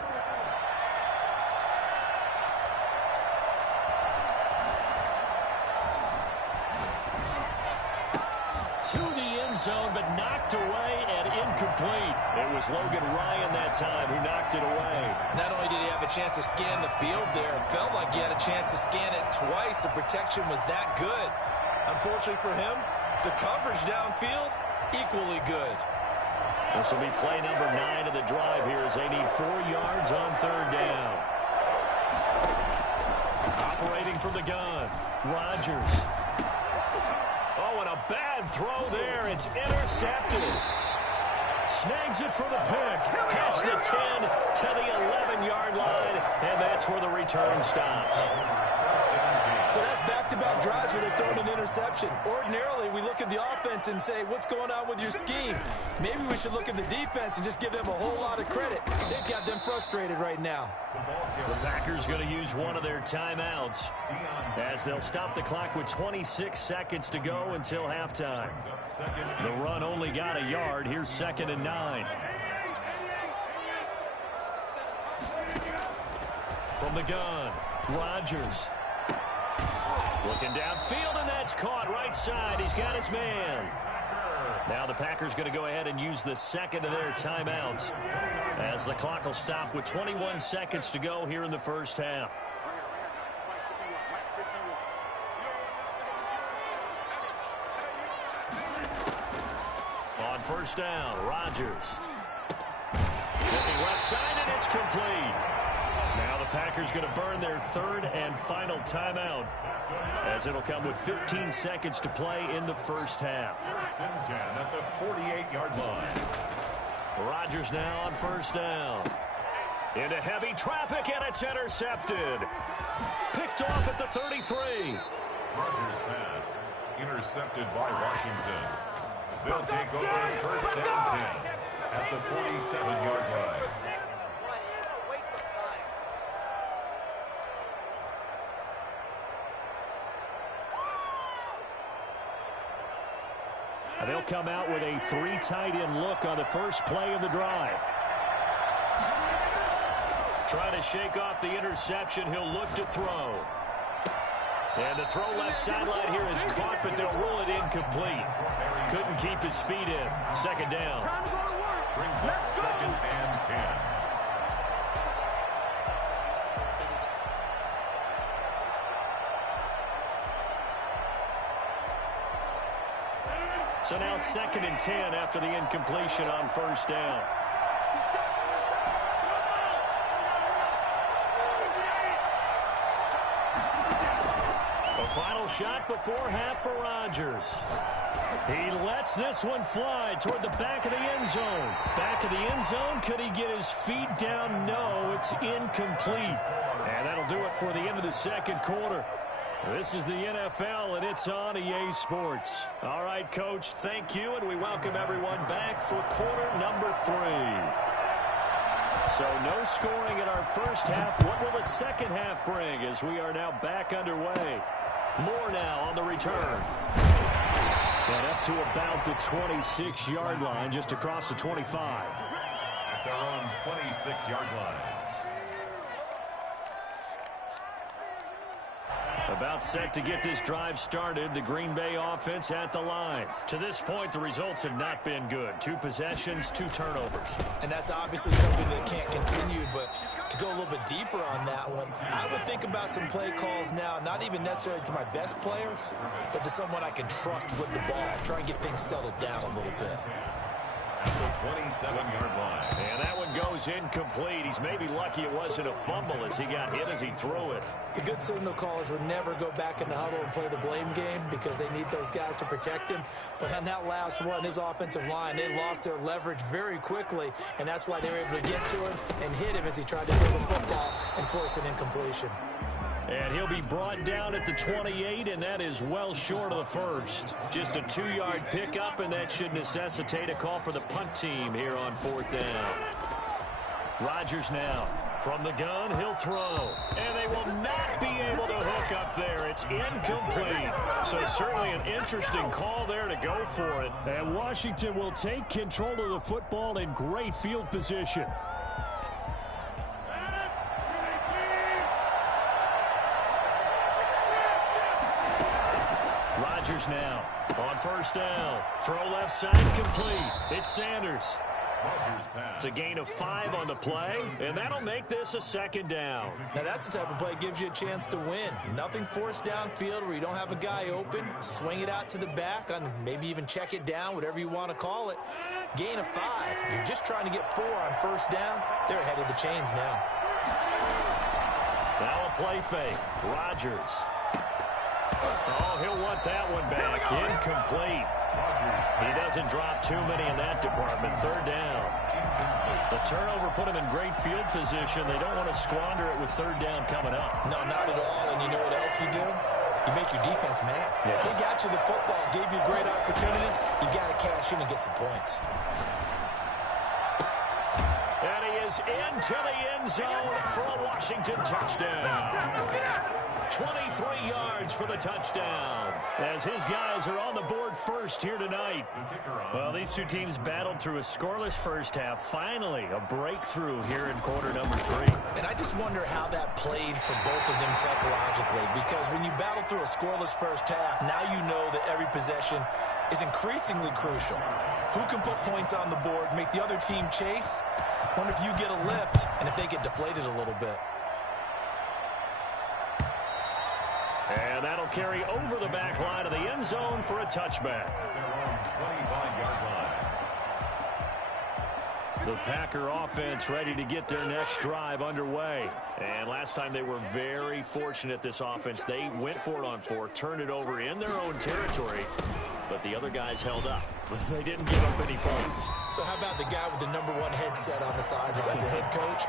To the end zone, but knocked away and incomplete. It was Logan Ryan that time who knocked it away. Not only did he have a chance to scan the field there, it felt like he had a chance to scan it twice. The protection was that good. Unfortunately for him, the coverage downfield, equally good. This will be play number 9 of the drive here as they need 4 yards on third down. Operating from the gun, Rodgers. Oh, and a bad throw there. It's intercepted. Snags it for the pick. Past the 10 to the 11-yard line, and that's where the return stops. So that's back-to-back drives where they're throwing an interception. Ordinarily, we look at the offense and say, what's going on with your scheme? Maybe we should look at the defense and just give them a whole lot of credit. They've got them frustrated right now. The Packers going to use one of their timeouts as they'll stop the clock with 26 seconds to go until halftime. The run only got a yard. Here's 2nd and 9. From the gun, Rodgers. Looking downfield, and that's caught right side. He's got his man. Now the Packers going to go ahead and use the second of their timeouts as the clock will stop with 21 seconds to go here in the first half. On first down, Rodgers. Looking left side, and it's complete. Now the Packers going to burn their 3rd and final timeout as it'll come with 15 seconds to play in the first half. 1st and 10 at the 48-yard line. Rodgers now on first down. Into heavy traffic, and it's intercepted. Picked off at the 33. Rodgers' pass intercepted by Washington. They'll take over 1st and 10 at the 47-yard line. And they'll come out with a 3 tight end look on the first play of the drive. Trying to shake off the interception. He'll look to throw. And the throw left sideline here is caught, but they'll rule it incomplete. Couldn't keep his feet in. Second down. Brings up 2nd and 10. So now 2nd and 10 after the incompletion on first down. A final shot before half for Rodgers. He lets this one fly toward the back of the end zone. Back of the end zone. Could he get his feet down? No, it's incomplete. And that'll do it for the end of the second quarter. This is the NFL, and it's on EA Sports. All right, Coach, thank you, and we welcome everyone back for quarter number 3. So no scoring in our first half. What will the second half bring as we are now back underway? More now on the return. And up to about the 26-yard line, just across the 25. At their own 26-yard line. About set to get this drive started. The Green Bay offense at the line. To this point, the results have not been good. 2 possessions, 2 turnovers. And that's obviously something that can't continue, but to go a little bit deeper on that one, I would think about some play calls now, not even necessarily to my best player, but to someone I can trust with the ball. Try and get things settled down a little bit. At the 27-yard line. And that one goes incomplete. He's maybe lucky it wasn't a fumble as he got hit as he threw it. The good signal callers would never go back in the huddle and play the blame game because they need those guys to protect him. But on that last one, his offensive line, they lost their leverage very quickly, and that's why they were able to get to him and hit him as he tried to throw the football and force an incompletion. And he'll be brought down at the 28, and that is well short of the first. Just a 2-yard pickup, and that should necessitate a call for the punt team here on 4th down. Rodgers now. From the gun, he'll throw. And they will not be able to hook up there. It's incomplete. So certainly an interesting call there to go for it. And Washington will take control of the football in great field position. Rodgers now on first down. Throw left side complete. It's Sanders. It's a gain of 5 on the play, and that'll make this a 2nd down. Now that's the type of play that gives you a chance to win. Nothing forced downfield where you don't have a guy open. Swing it out to the back, and maybe even check it down, whatever you want to call it. Gain of 5. You're just trying to get 4 on first down. They're ahead of the chains now. Now a play fake. Rodgers. Oh, he'll want that one back. Incomplete. He doesn't drop too many in that department. 3rd down. The turnover put him in great field position. They don't want to squander it with 3rd down coming up. No, not at all. And you know what else you do? You make your defense mad. Yeah. They got you the football, gave you a great opportunity. You got to cash in and get some points. And he is into the end zone for a Washington touchdown. 23 yards for the touchdown as his guys are on the board first here tonight. Well, these two teams battled through a scoreless first half. Finally, a breakthrough here in quarter number 3. And I just wonder how that played for both of them psychologically, because when you battle through a scoreless first half, now you know that every possession is increasingly crucial. Who can put points on the board, make the other team chase? Wonder if you get a lift and if they get deflated a little bit. And that'll carry over the back line of the end zone for a touchback. 25-yard line. The Packer offense ready to get their next drive underway. And last time they were very fortunate, this offense. They went for it on 4th, turned it over in their own territory, but the other guys held up. They didn't give up any points. So how about the guy with the #1 headset on the sideline as a head coach?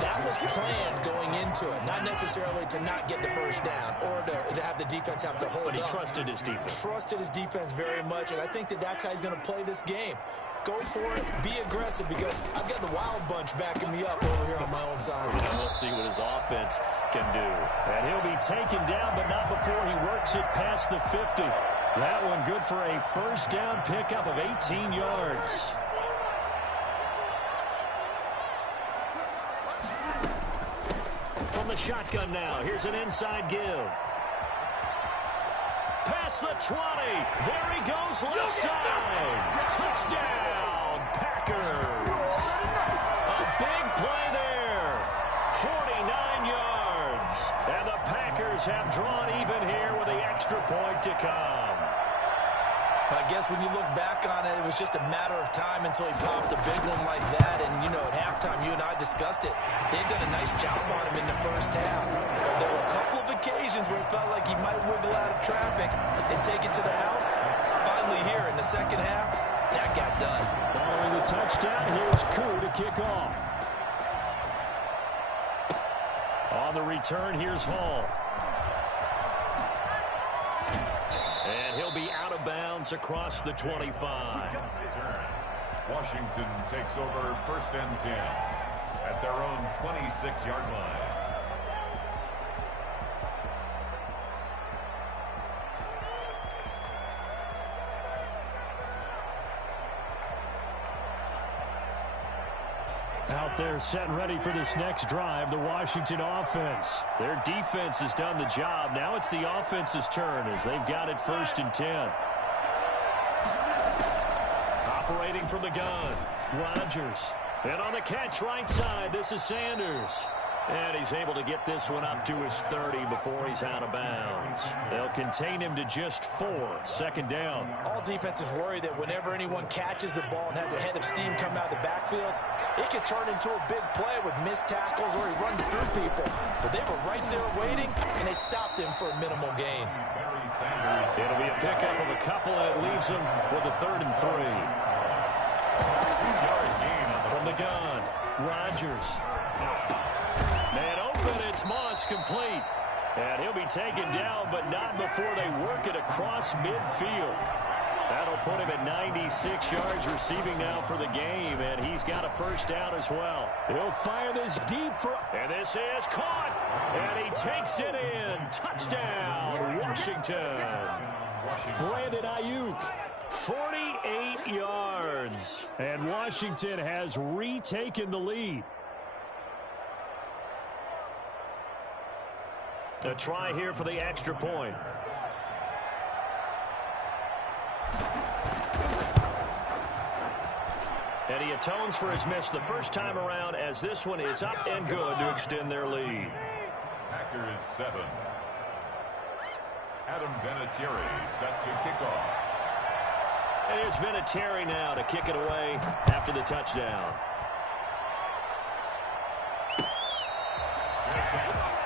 That was planned going into it, not necessarily to not get the first down or to have the defense have to hold up. But he trusted his defense. Trusted his defense very much, and I think that that's how he's going to play this game. Go for it, be aggressive, because I've got the wild bunch backing me up over here on my own side. And we'll see what his offense can do. And he'll be taken down, but not before he works it past the 50. That one good for a first down pickup of 18 yards. From the shotgun now, here's an inside give. Past the 20. There he goes, left side. Touchdown, Packers. A big play there. 49 yards. And the Packers have drawn even here with the extra point to come. I guess when you look back on it, it was just a matter of time until he popped a big one like that. And, you know, at halftime, you and I discussed it. They've done a nice job on him in the first half. But there were a couple of occasions where it felt like he might wiggle out of traffic and take it to the house. Finally here in the second half, that got done. Following the touchdown, here's Koo to kick off. On the return, here's Hall. And he'll be out of bounds across the 25. Washington takes over first and 10 at their own 26-yard line. Out there set and ready for this next drive, the Washington offense. Their defense has done the job. Now it's the offense's turn as they've got it first and 10. Operating from the gun, Rodgers. And on the catch right side, this is Sanders. And he's able to get this one up to his 30 before he's out of bounds. They'll contain him to just 4. Second down. All defenses worry that whenever anyone catches the ball and has a head of steam come out of the backfield, it can turn into a big play with missed tackles or he runs through people. But they were right there waiting, and they stopped him for a minimal gain. It'll be a pickup of a couple, and it leaves them with a 3rd and 3. 2-yard gain From the gun, Rodgers. Man open, it's Moss complete. And he'll be taken down, but not before they work it across midfield. That'll put him at 96 yards receiving now for the game, and he's got a first down as well. He'll fire this deep for... And this is caught, and he takes it in. Touchdown, Washington. Brandon Ayuk, 48 yards. And Washington has retaken the lead. A try here for the extra point. And he atones for his miss the first time around as this one is up and good to extend their lead. Packers 7. Adam Vinatieri set to kick off. And it's Vinatieri now to kick it away after the touchdown.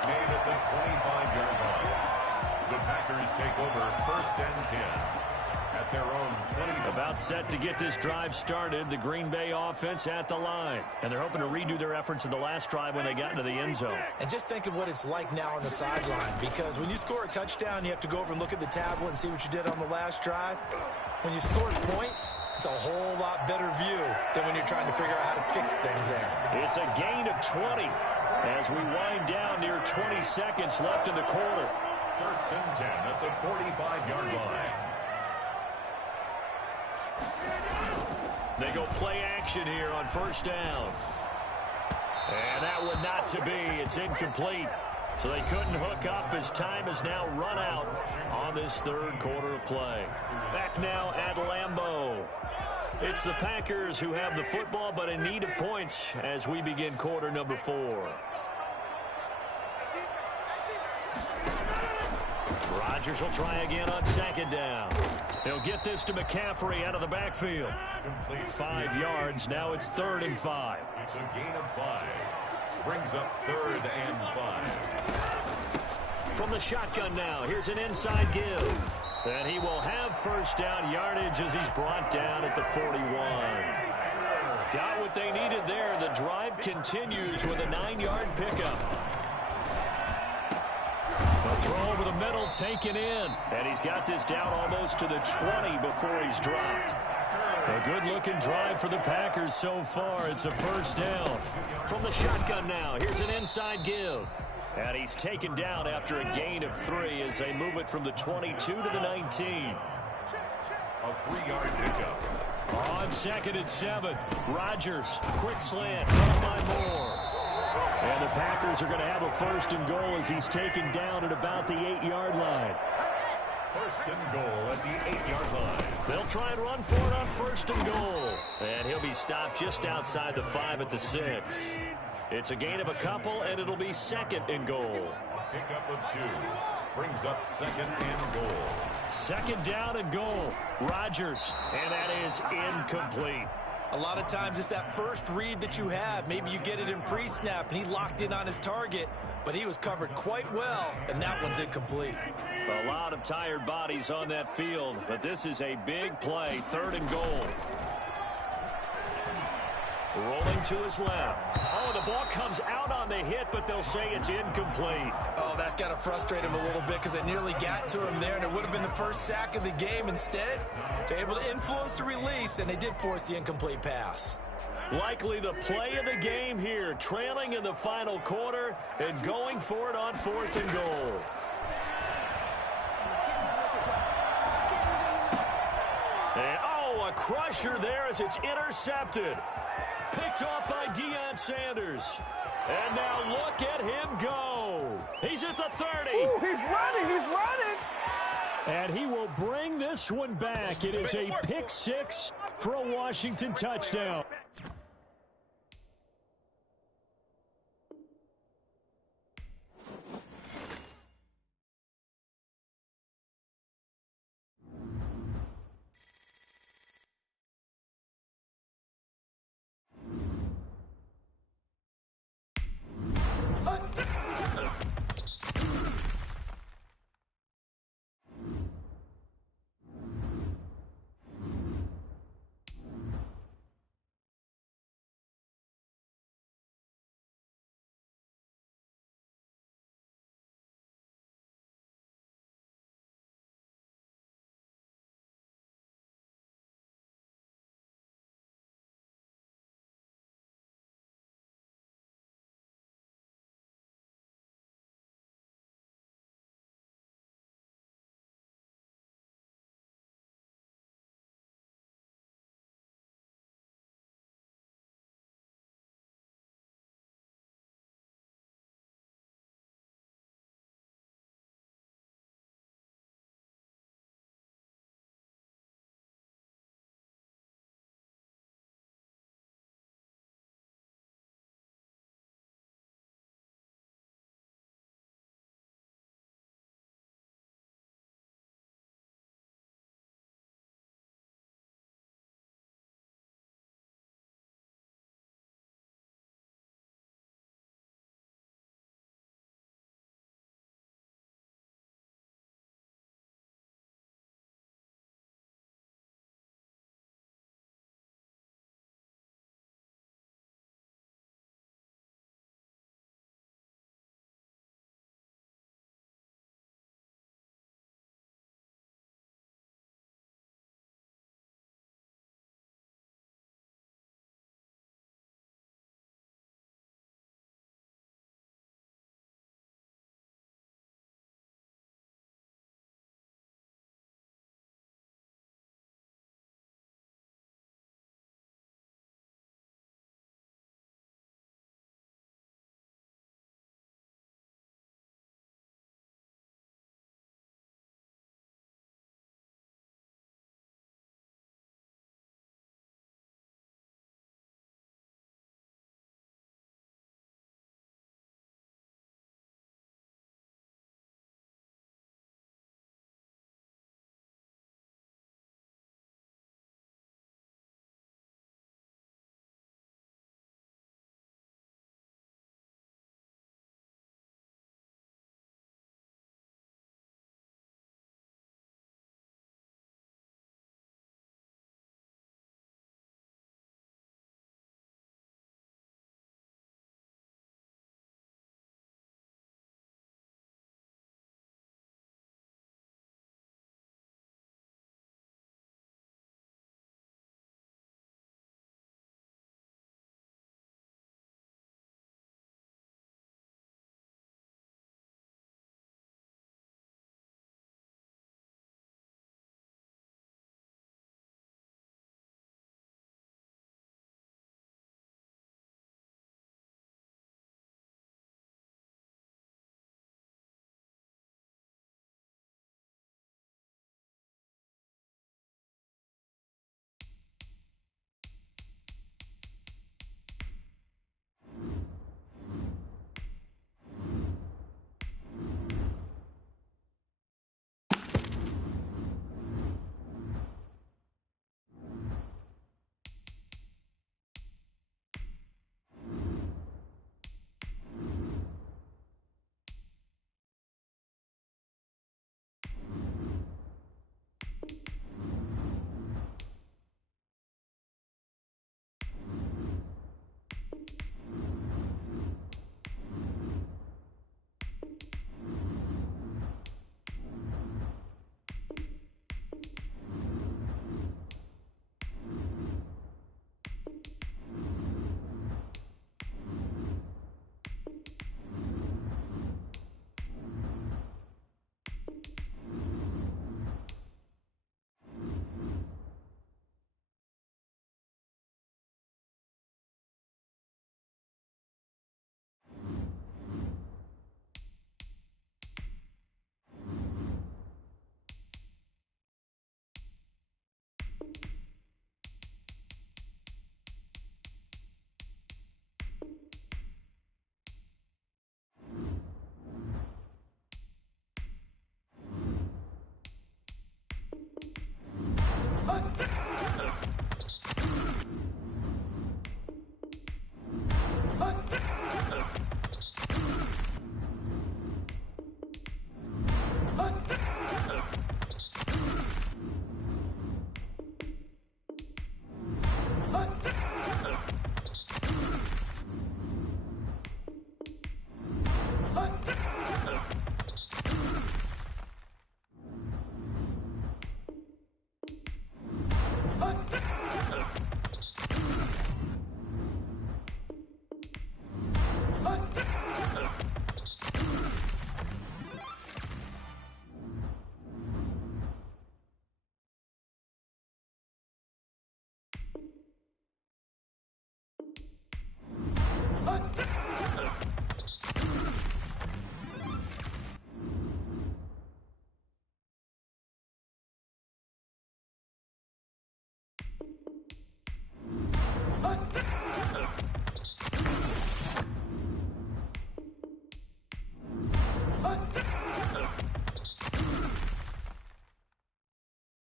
Made at the 25-yard line. The Packers take over first and 10 at their own 20. About set to get this drive started, the Green Bay offense at the line. And they're hoping to redo their efforts in the last drive when they got into the end zone. And just think of what it's like now on the sideline, because when you score a touchdown, you have to go over and look at the tablet and see what you did on the last drive. When you score points, it's a whole lot better view than when you're trying to figure out how to fix things there. It's a gain of 20 as we wind down near 20 seconds left in the quarter. First and 10 at the 45-yard line. They go play action here on first down. And that one not to be. It's incomplete. So they couldn't hook up as time has now run out on this third quarter of play. Back now at Lambeau. It's the Packers who have the football but in need of points as we begin quarter number 4. Rodgers will try again on second down. He'll get this to McCaffrey out of the backfield. 5 yards. Now it's 3rd and 5. It's a gain of 5. Brings up 3rd and 5. From the shotgun now, here's an inside give. And he will have first down yardage as he's brought down at the 41. Got what they needed there. The drive continues with a 9-yard pickup. A throw over the middle taken in. And he's got this down almost to the 20 before he's dropped. A good-looking drive for the Packers so far. It's a first down. From the shotgun now, here's an inside give. And he's taken down after a gain of 3 as they move it from the 22 to the 19. A 3-yard pickup. On 2nd and 7, Rodgers, quick slant, caught by Moore. And the Packers are going to have a 1st and goal as he's taken down at about the 8-yard line. 1st and goal at the 8-yard line. They'll try and run for it on 1st and goal. And he'll be stopped just outside the 5 at the 6. It's a gain of a couple, and it'll be 2nd and goal. Pickup of 2. Brings up 2nd and goal. 2nd down and goal. Rodgers, and that is incomplete. A lot of times it's that first read that you have. Maybe you get it in pre-snap, and he locked in on his target, but he was covered quite well, and that one's incomplete. A lot of tired bodies on that field, but this is a big play, 3rd and goal. Rolling to his left. Oh, the ball comes out on the hit, but they'll say it's incomplete. Oh, that's got to frustrate him a little bit because they nearly got to him there, and it would have been the first sack of the game. Instead, they're able to influence the release, and they did force the incomplete pass. Likely the play of the game here, trailing in the final quarter and going for it on 4th and goal. And, oh, a crusher there as it's intercepted. Picked off by Deion Sanders. And now look at him go. He's at the 30. Ooh, he's running. And he will bring this one back. It is a pick 6 for a Washington touchdown.